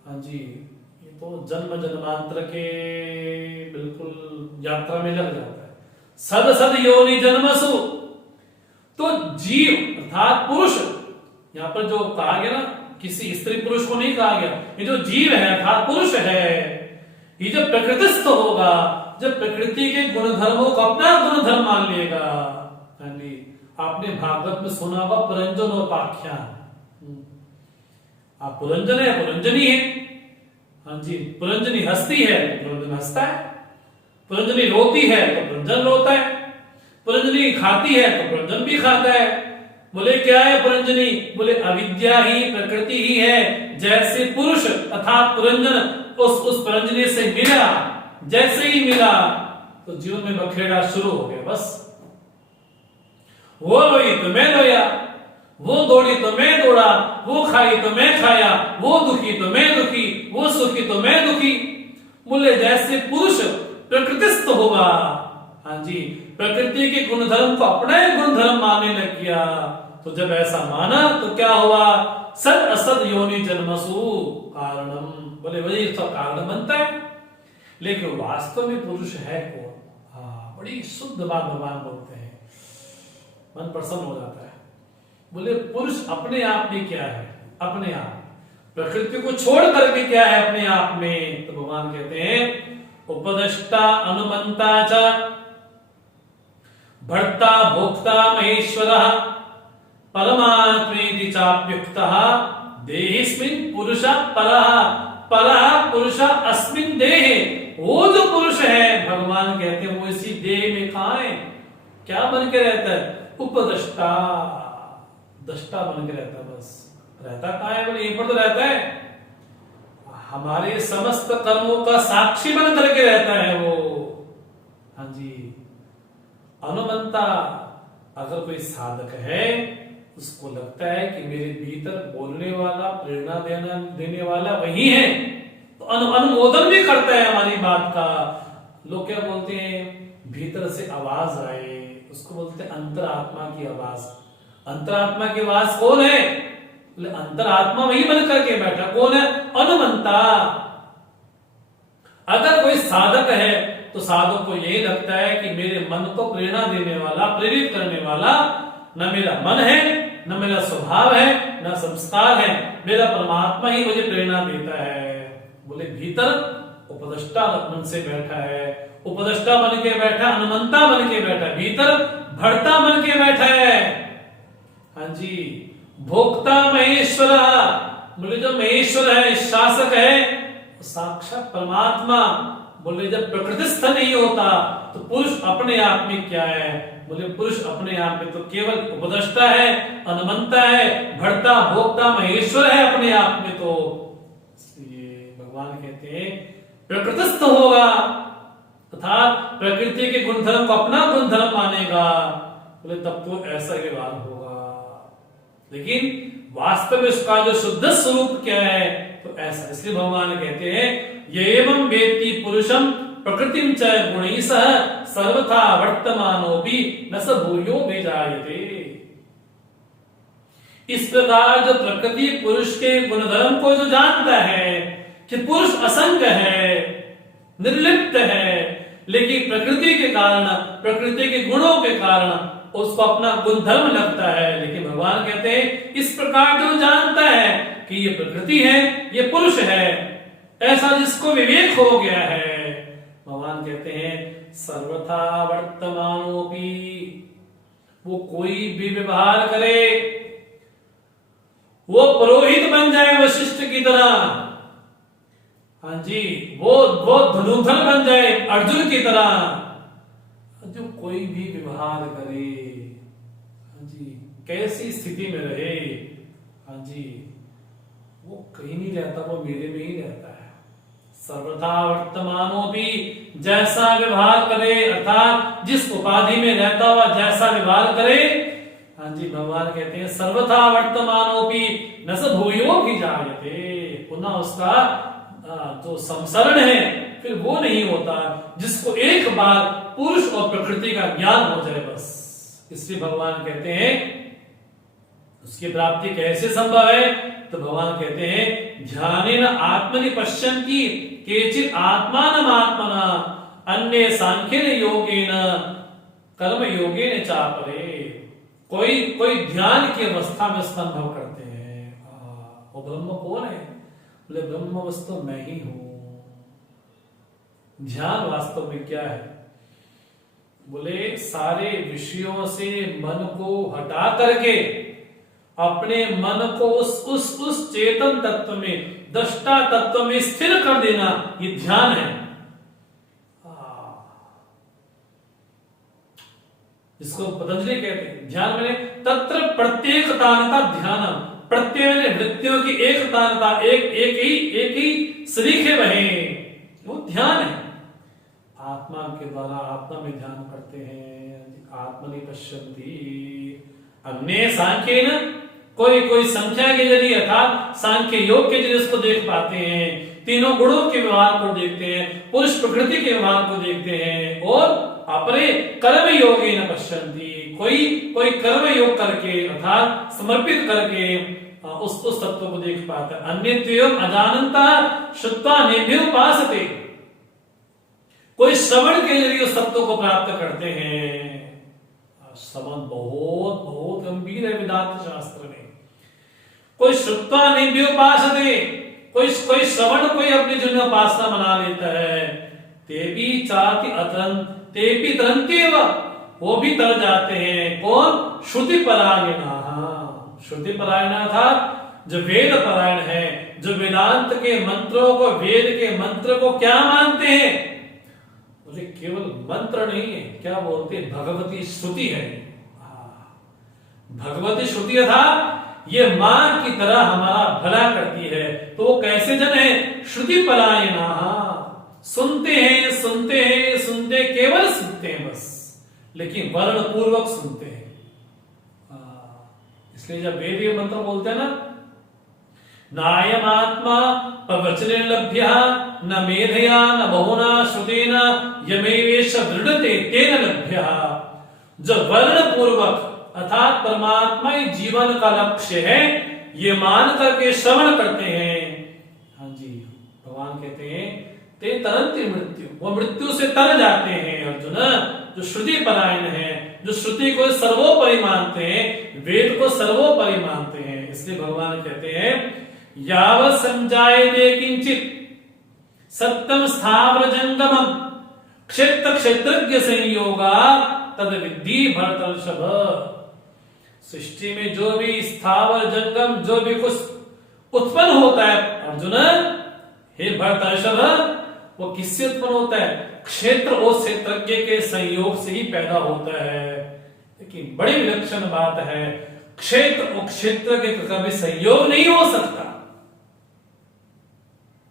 हाँ जी ये तो जन्म जन्मांतर के बिल्कुल यात्रा में लग जाता है। सद सद योनि जन्मसु। तो जीव अर्थात पुरुष, यहां पर जो कहा गया ना, किसी स्त्री पुरुष को नहीं कहा गया, ये जो जीव है अर्थात पुरुष है, ये जब प्रकृतिस्थ होगा, जब प्रकृति के गुणधर्मों को अपना गुणधर्म मान लेगा। आपने भागवत में सुना होगा पुरंजन और पाख्यान। आप पुरंजन है, पुरंजनी है, हाँ जी, पुरंजनी हंसती है तो पुरंजन हंसता है, पुरंजनी रोती है तो पुरंजन रोता है, पुरंजनी खाती है तो पुरंजन भी खाता है। बोले क्या है पुरंजनी? बोले अविद्या ही प्रकृति ही है। जैसे पुरुष अर्थात पुरंजन उस पुरंजनी से मिला, जैसे ही मिला तो जीवन में बखेड़ा शुरू हो गया। बस वो रोई तो मैं रोया, वो दौड़ी तो मैं दौड़ा, वो खाई तो मैं खाया, वो दुखी तो मैं दुखी, वो सुखी तो मैं दुखी। बोले जैसे पुरुष प्रकृतिस्थ होगा, हाँ जी, प्रकृति के गुणधर्म को अपना ही गुणधर्म मानने लग गया, तो जब ऐसा माना तो क्या हुआ, सद असद योनि जन्मसु कारणम, बोले वही तो कारण बनता है। लेकिन वास्तव में पुरुष है कौन? हाँ, बड़ी शुद्ध बात भगवान बोलते हैं, मन प्रसन्न हो जाता है। बोले पुरुष अपने आप में क्या है, अपने आप प्रकृति को छोड़ करके क्या है अपने आप में, तो भगवान कहते हैं उपदष्टा अनुमंता च भर्ता भोक्ता महेश्वरः परमात्मेति चाप्युक्तः देहिस्मिन् पुरुषः परः परः पुरुषः अस्मिन् देहे। वो जो पुरुष है भगवान कहते हैं वो इसी देह में कहाँ है, क्या बन के रहता है, उपदष्टा, दष्टा बन के रहता है। बस रहता कहाँ है, बोले यहीं पर तो रहता है, हमारे समस्त कर्मों का साक्षी बन करके रहता है वो। हाँ जी, अनुमंता, अगर कोई साधक है उसको लगता है कि मेरे भीतर बोलने वाला, प्रेरणा देने वाला वही है, तो अनुमोदन भी करता है हमारी बात का। लोग क्या बोलते हैं, भीतर से आवाज आए, उसको बोलते हैं अंतरात्मा की आवाज। अंतरात्मा की आवाज कौन है, बोले अंतरात्मा वही बन करके बैठा, कौन है, अनुमंता। अगर कोई साधक है तो साधक को यही लगता है कि मेरे मन को प्रेरणा देने वाला, प्रेरित करने वाला न मेरा मन है, न मेरा स्वभाव है, न संस्कार है, मेरा परमात्मा ही मुझे प्रेरणा देता है। बोले भीतर उपदष्टा मन से बैठा है, उपदष्टा बन के बैठा, अनुमंता बन के बैठा है, भीतर भरता बन के बैठा है। हाँ जी, भोक्ता महेश्वर, बोले जो महेश्वर है, शासक है, साक्षात परमात्मा। बोले जब प्रकृतिस्थ नहीं होता तो पुरुष अपने आप में क्या है, बोले पुरुष अपने आप में तो केवल उपदष्टा है, अनुमंता है, भर्ता भोक्ता महेश्वर है अपने आप में। तो ये भगवान कहते हैं प्रकृतिस्थ होगा तथा प्रकृति के गुणधर्म को अपना गुणधर्म मानेगा, बोले तब तो ऐसा व्यवहार होगा। लेकिन वास्तव में उसका जो शुद्ध स्वरूप क्या है, तो ऐसा। इसलिए भगवान कहते हैं एवं वेत्ति पुरुषम प्रकृतिम च गुणैः सह सर्वथा वर्तमानोपि न स भूयो विजायते। इस प्रकार जो प्रकृति पुरुष के गुणधर्म को जो जानता है कि पुरुष असंग है, निर्लिप्त है, लेकिन प्रकृति के कारण, प्रकृति के गुणों के कारण उसको अपना गुणधर्म लगता है। लेकिन भगवान कहते हैं इस प्रकार जो जानता है कि ये प्रकृति है, ये पुरुष है, ऐसा जिसको विवेक हो गया है, भगवान कहते हैं सर्वथा वर्तमानोपि, वो कोई भी व्यवहार करे, वो पुरोहित बन जाए वशिष्ठ की तरह, हाँ जी, वो धनुधर बन जाए अर्जुन की तरह, जो कोई भी व्यवहार करे, हाँ जी, कैसी स्थिति में रहे, हाँ जी, वो कहीं नहीं रहता, वो मेरे में ही रहता है। सर्वथा वर्तमानोपि, जैसा व्यवहार करे, अर्थात जिस उपाधि में रहता हुआ जैसा व्यवहार करे, हाँ जी, भगवान कहते हैं सर्वथा वर्तमानोपि न स भूयो विजायते, पुनः उसका जो संसरण है फिर वो नहीं होता, जिसको एक बार पुरुष और प्रकृति का ज्ञान हो जाए बस। इसलिए भगवान कहते हैं उसकी प्राप्ति कैसे संभव है, तो भगवान कहते हैं ध्यानेन आत्मनि पश्यन्ति केचित् आत्मानमात्मना अन्ये सांख्येन योगेन कर्म योगेन चापरे। कोई ध्यान की अवस्था में उसका अनुभव करते हैं। वो ब्रह्म कौन है, बोले ब्रह्म वस्तु मैं ही हूं। ध्यान वास्तव में क्या है, बोले सारे विषयों से मन को हटा करके अपने मन को उस चेतन तत्व में, दृष्टा तत्व में स्थिर कर देना, ये ध्यान है। इसको पतंजलि कहते हैं ध्यान में तत्र प्रत्येकतानता ध्यान, प्रत्यय वृत्तियों की एकतानता, एक ही सरीखे बहे, वो ध्यान है। आत्मा के द्वारा आत्मा में ध्यान करते हैं, आत्मनि पश्यन्ति अन्य सांख्येन, कोई संख्या के जरिए अर्थात सांख्य योग के जरिए उसको देख पाते हैं, तीनों गुणों के व्यवहार को देखते हैं, पुरुष प्रकृति के व्यवहार को देखते हैं, और अपरे कर्म योगेन पश्यन्ति, कोई कर्म योग करके अर्थात समर्पित करके उस तत्व को देख पाता है। अन्यत्वेयम् अजानन्तः श्रुत्वा नेभ्योपासते, कोई श्रवण के लिए उस तत्व को प्राप्त करते हैं। श्रवण बहुत बहुत गंभीर है वेदांत शास्त्र में। कोई श्रुत्वा नेभ्योपासते, कोई श्रवण कोई अपने जीवन में उपासना बना लेता है। तेभी चाति अतरन तेभी तरंत्येव, वो भी तर जाते हैं। कौन? श्रुति परायणा। श्रुति परायण था जो वेद परायण है, जो वेदांत के मंत्रों को, वेद के मंत्र को क्या मानते हैं? बोले केवल मंत्र नहीं है, क्या बोलते हैं? भगवती श्रुति है। भगवती श्रुति था ये मां की तरह हमारा भला करती है। तो वो कैसे जन है? श्रुति परायणा, सुनते हैं सुनते हैं सुनते, केवल सुनते हैं बस, लेकिन वर्ण पूर्वक सुनते हैं। इसलिए जब वेदीय मंत्र बोलते हैं ना, नायम आत्मा प्रवचने लभ्य न मेधया न बहुना श्रुतेन यमेवेश दृढ़ते तेन लभ्य, जो वर्ण पूर्वक अर्थात परमात्मा ही जीवन का लक्ष्य है ये मान करके श्रवण करते हैं। हाँ जी, भगवान कहते हैं ते तरंति मृत्यु, वो मृत्यु से तर जाते हैं। अर्जुन जो श्रुति परायण है, जो श्रुति को सर्वोपरि मानते हैं, वेद को सर्वोपरि मानते हैं। इसलिए भगवान कहते हैं यावत् संजायते किंचित सत्यम स्थावर जंगमम क्षेत्र क्षेत्रज्ञ संयोगा तद विद्धि भरतर्षभ। सृष्टि में जो भी स्थावर जंगम, जो भी कुछ उत्पन्न होता है अर्जुन, हे भरतर्षभ, वो किससे उत्पन्न होता है? क्षेत्र और क्षेत्रज्ञ के संयोग से ही पैदा होता है। लेकिन बड़ी विलक्षण बात है, क्षेत्र और क्षेत्र के कभी संयोग नहीं हो सकता।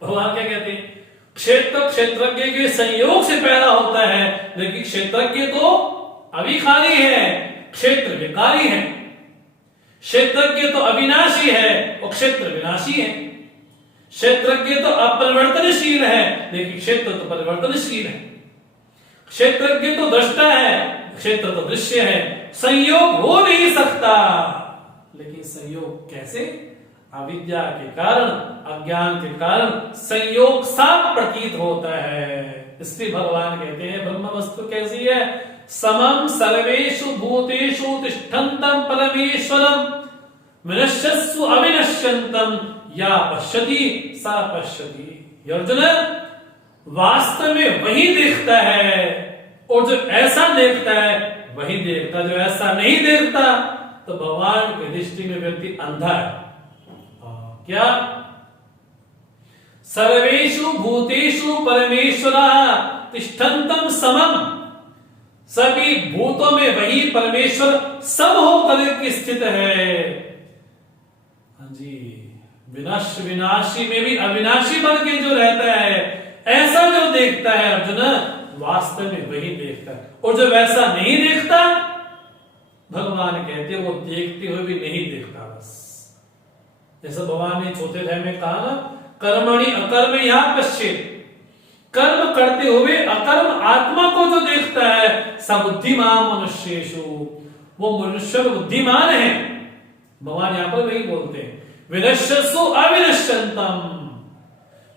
भगवान क्या कहते हैं? क्षेत्र क्षेत्रज्ञ के संयोग से पैदा होता है, लेकिन क्षेत्रज्ञ तो अविकारी है, क्षेत्र विकारी है। क्षेत्रज्ञ तो अविनाशी है और क्षेत्र विनाशी है। क्षेत्रज्ञ तो अपरिवर्तनशील है, लेकिन क्षेत्र तो परिवर्तनशील है। क्षेत्रज्ञ तो दृष्टा है, क्षेत्र तो दृश्य है। संयोग हो नहीं सकता, लेकिन संयोग कैसे? अविद्या के कारण, अज्ञान के कारण संयोग सा प्रतीत होता है। इसलिए भगवान कहते हैं ब्रह्म वस्तु कैसी है? समम सर्वेषु भूतेषु तिष्ठन्तं परमेश्वरं विनश्यत्सु अविनश्यन्तं या पश्यति सा पश्यति। अर्जुन वास्तव में वही देखता है, और जो ऐसा देखता है वही देखता, जो ऐसा नहीं देखता तो भगवान की दृष्टि में व्यक्ति अंधा है। क्या? सर्वेषु भूतेषु परमेश्वरः तिष्ठन्तं समम, सभी भूतों में वही परमेश्वर सम होकर के स्थित है। हाँ जी, विनाशी में भी अविनाशी बन के जो रहता है, ऐसा जो देखता है अर्जुन, वास्तव में वही देखता है। और जो वैसा नहीं देखता, भगवान कहते वो देखते हुए भी नहीं देखता बस। जैसे भगवान ने चौथे अध्याय में कहा ना, कर्मणि अकर्म या पश्चित, कर्म करते हुए अकर्म आत्मा को जो देखता है, सबुद्धिमान मनुष्येषु, वो मनुष्य बुद्धिमान है। भगवान यहां पर वही बोलते हैं विनश्यत्सु अविनश्यन्तं,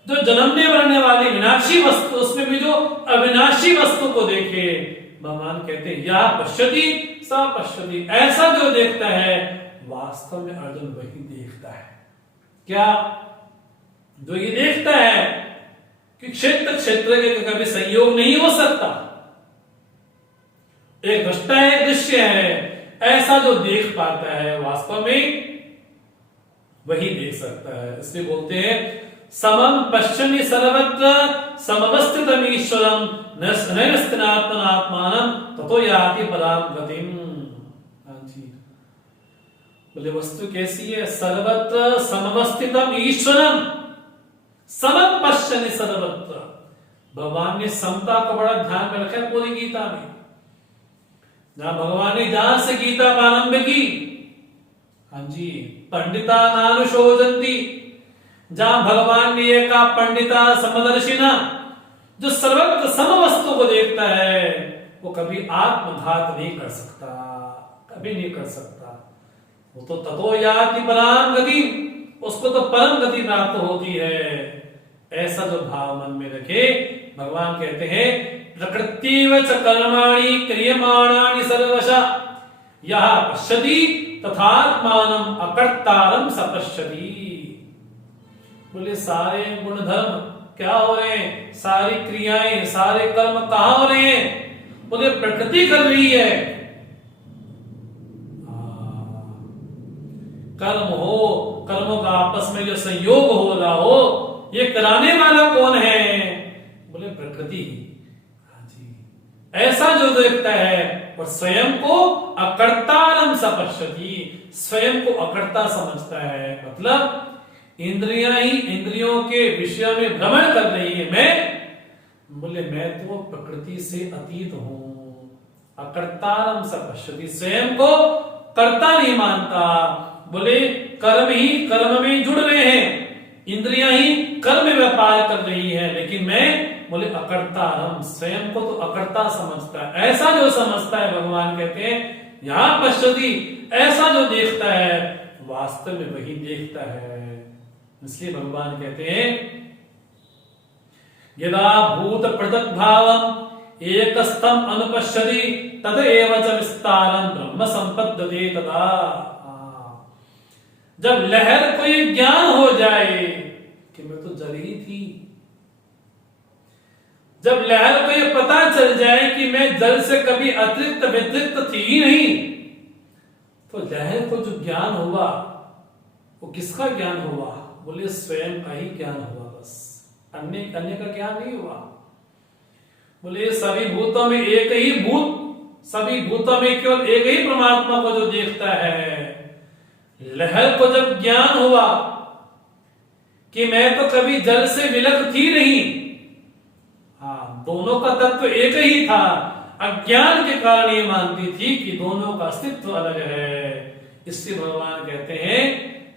जो जन्मने मरने वाली विनाशी वस्तु, उसमें भी जो अविनाशी वस्तु को देखे, भगवान कहते हैं या पश्यति सा पश्यति, ऐसा जो देखता है वास्तव में अर्जुन वही देखता है। क्या? जो ये देखता है कि क्षेत्र क्षेत्र के कभी संयोग नहीं हो सकता, एक दृष्टा है, एक दृश्य है, ऐसा जो देख पाता है वास्तव में वही देख सकता है। इसलिए बोलते हैं समम पश्चिमी सर्वत्र समवस्थितम ईश्वरम नैनस्तिनात्मनात्मानं ततो याति पराम गतिम। बोले वस्तु कैसी है? सर्वत्र समवस्थितम ईश्वरम, समम पश्चिमी सर्वत्र। भगवान ने समता को बड़ा ध्यान में रखा है पूरी गीता में। जहां भगवान ने जहां से गीता प्रारंभ की, हाँ जी, पंडिता नानुशोचन्ति, जहां भगवान ने ये कहा पंडिता समदर्शिना, जो सर्वत्र सम वस्तु को देखता है वो कभी आत्मघात नहीं कर सकता। कभी नहीं कर सकता। वो तो ततो याति पराम गति, उसको तो परम गति प्राप्त होती है। ऐसा जो भाव मन में रखे, भगवान कहते हैं प्रकृतिव च कर्माणि क्रियमाणानि सर्वशः यः पश्यति तथात्मानं अकर्तारं स पश्यति। बोले सारे गुण धर्म क्या हो रहे हैं, सारी क्रियाएं सारे कर्म कहां हो रहे हैं, बोले प्रकृति कर रही है। कर्म हो, कर्मों का आपस में जो संयोग हो रहा हो, ये कराने वाला कौन है, बोले प्रकृति। हाँ जी, ऐसा जो देखता है और स्वयं को अकर्तारम स पश्यति, स्वयं को अकर्ता समझता है। मतलब इंद्रियां ही इंद्रियों के विषय में भ्रमण कर रही है। मैं तो प्रकृति से अतीत हूं। अकर्तारम स पश्यति, स्वयं को कर्ता नहीं मानता। बोले कर्म ही कर्म में जुड़ रहे हैं, इंद्रियां ही कर्म में व्यापार कर रही है, लेकिन मैं बोले अकर्तारम, स्वयं को तो अकर्ता समझता है। ऐसा जो समझता है, भगवान कहते हैं यहां पश्यति, ऐसा जो देखता है वास्तव में वही देखता है। इसलिए भगवान कहते हैं यदा भूत पृथक भावम एकस्थम अनुपश्यति तदेव च विस्तारं ब्रह्म संपद्यते तदा। जब लहर को ये ज्ञान हो जाए कि मैं तो जल ही थी, जब लहर को ये पता चल जाए कि मैं जल से कभी अतिरिक्त व्यतिरिक्त थी ही नहीं, तो लहर को जो ज्ञान हुआ वो किसका ज्ञान हुआ, बोले स्वयं का ही ज्ञान हुआ, बस अन्य का ज्ञान नहीं हुआ। बोले सभी भूतों में एक ही भूत, सभी भूतों में केवल एक ही परमात्मा को जो देखता है। लहर को जब ज्ञान हुआ कि मैं तो कभी जल से विलग थी नहीं, हाँ दोनों का तत्व एक ही था, अज्ञान के कारण ये मानती थी कि दोनों का अस्तित्व अलग है। इसलिए भगवान कहते हैं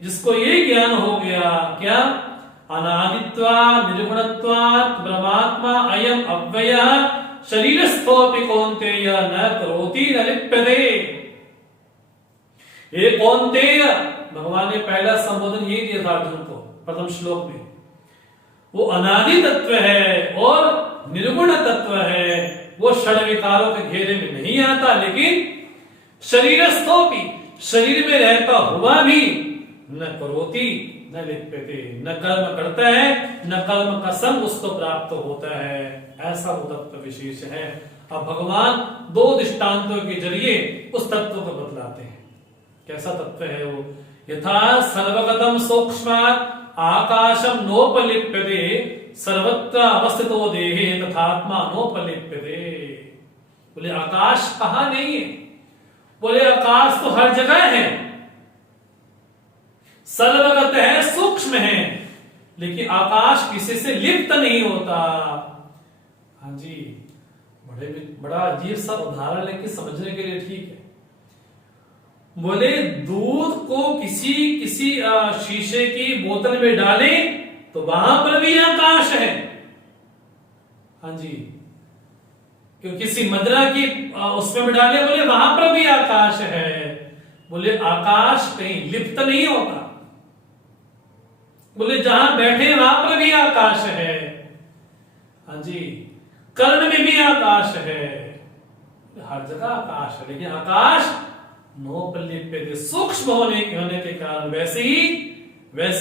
जिसको ये ज्ञान हो गया, क्या अनादित्वा निर्गुणत्वात् ब्रह्मात्मा अयम अव्ययः शरीरस्थोऽपि कौन्तेय न करोति न लिप्यते। ये कौन्तेय, भगवान ने पहला संबोधन ये दिया था अर्जुन को प्रथम श्लोक में। वो अनादि तत्व है और निर्गुण तत्व है, वो षड विकारों के घेरे में नहीं आता, लेकिन शरीरस्थोऽपि, शरीर में रहता हुआ भी न करोति न लिप्यते, न कर्म करता है न कर्म का संग उसको प्राप्त होता है। ऐसा वो तत्व विशेष है। अब भगवान दो दृष्टांतों के जरिए उस तत्व को बतलाते हैं। कैसा तत्व है वो, यथा सर्वगतम सूक्ष्मात् आकाशम नोपलिप्यते सर्वत्र अवस्थितो देहे तथात्मा नोपलिप्यते। बोले आकाश कहां नहीं है, बोले आकाश तो हर जगह है, सर्वगत है, सूक्ष्म है, लेकिन आकाश किसी से लिप्त नहीं होता। हाँ जी, बड़ा अजीब सा उदाहरण लेकिन समझने के लिए ठीक है। बोले दूध को किसी शीशे की बोतल में डालें तो वहां पर भी आकाश है। हाँ जी, क्योंकि किसी मदिरा की उसमें भी डाले, बोले वहां पर भी आकाश है। बोले आकाश कहीं लिप्त नहीं होता, बोले जहां बैठे वहां पर भी आकाश है। हाँ जी, कर्ण में भी आकाश है, हर जगह आकाश है, लेकिन आकाश नोपलिप्यते, सूक्ष्म होने के कारण वैसे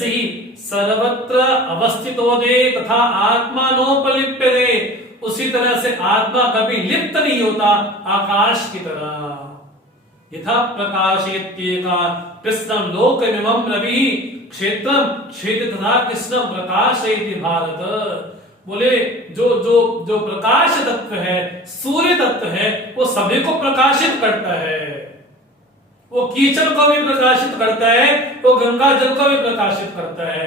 ही सर्वत्र अवस्थितो दे तथा आत्मा नोपलिप्यते, उसी तरह से आत्मा कभी लिप्त नहीं होता आकाश की तरह। यथा प्रकाशयत्येका कृष्णं लोकमिमं रविः क्षेत्रम क्षेत्र तथा कृष्णम प्रकाशयति भारत। बोले जो प्रकाश तत्व है, सूर्य तत्व है, वो सभी को प्रकाशित करता है। वो कीचड़ को भी प्रकाशित करता है, वो गंगा जल को भी प्रकाशित करता है,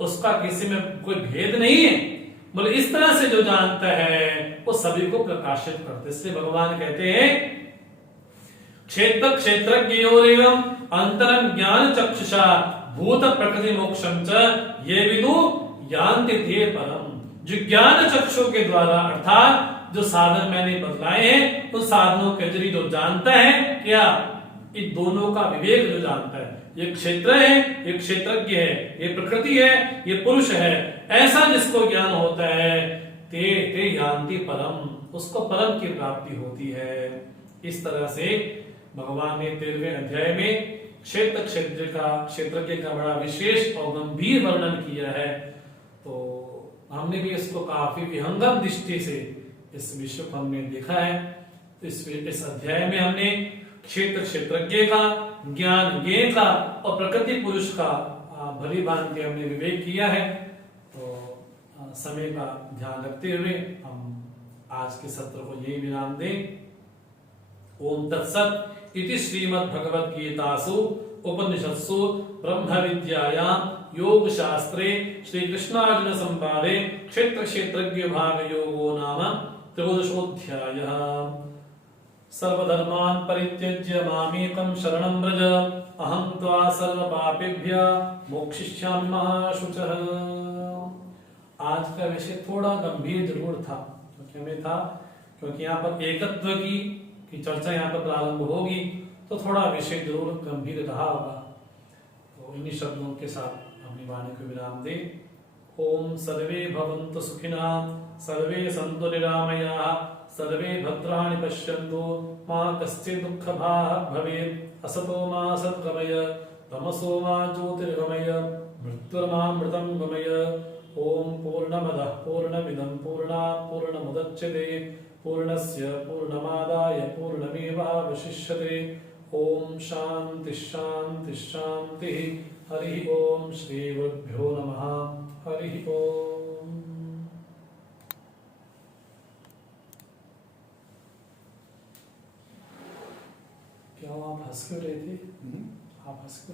उसका किसी में कोई भेद नहीं है। बोले इस तरह से जो जानता है वो सभी को प्रकाशित करता है। इसलिए भगवान कहते हैं क्षेत्र क्षेत्रज्ञयोरेवं अंतरं ज्ञान चक्षुषा भूत प्रकृति मोक्षम च ये विदु यान्ति ते परम। जो ज्ञान चक्षु के द्वारा, अर्थात जो साधन मैंने बतलाए हैं, उन साधनों के जरिए जो जानता है क्या इन दोनों का विवेक जो जानता है, ये क्षेत्र है, ये क्षेत्रज्ञ है, ये प्रकृति है, ये पुरुष है, ऐसा जिसको ज्ञान होता है, ते ते यान्ति परम, उसको परम की प्राप्ति होती है। इस तरह से भगवान ने 13वें अध्याय में क्षेत्रज्ञ का बड़ा विशेष और गंभीर वर्णन किया है। तो हमने भी इसको काफी विहंगम दृष्टि से इस विषय को हमने देखा है। इस अध्याय में हमने क्षेत्रज्ञ का, ज्ञ का और प्रकृति पुरुष का भली भांति हमने विवेक किया है। तो समय का ध्यान रखते हुए हम आज के सत्र को यही विराम दें। ओम तत्सत इति श्रीमद् भगवद गीतासु उपनिषत्सु ब्रह्म विद्यायां योग शास्त्रे श्री कृष्णार्जुन संवादे क्षेत्रज्ञ भाग योगो नाम 13ोऽध्यायः। सर्वधर्मान् परित्यज्य मामेकं शरणं व्रज, अहं त्वा सर्वपापेभ्यः मोक्षयिष्यामि मा शुचः। आज का विषय थोड़ा गंभीर जरूर था, क्योंकि यहाँ पर एकत्व की चर्चा यहाँ पर प्रारंभ होगी, तो थोड़ा विषय जरूर गंभीर रहा होगा। तो इन्हीं शब्दों के साथ अपनी वाणी को विराम दें। ओम सर्वे भवन्तु सुखिनः, सर्वे सन्तु निरामयाः, सर्वे भद्राणि पश्यन्तु, मा कश्चित् दुःखभाग् भवेत्। असतो मा सद्गमय, तमसो मा ज्योतिर्गमय, मृत्युर्मामृतं गमय। ओम पूर्णमदः पूर्णमिदं पूर्णात् पूर्णमुदच्यते, पूर्णस्य पूर्णमादाय पूर्णमेवावशिष्यते। ओम शांति शांति शांति। हरि ओम। श्री गुरुभ्यो नमः। हरि ओम। क्या आप हंस क्यों रहे थे? आप हंस क्यों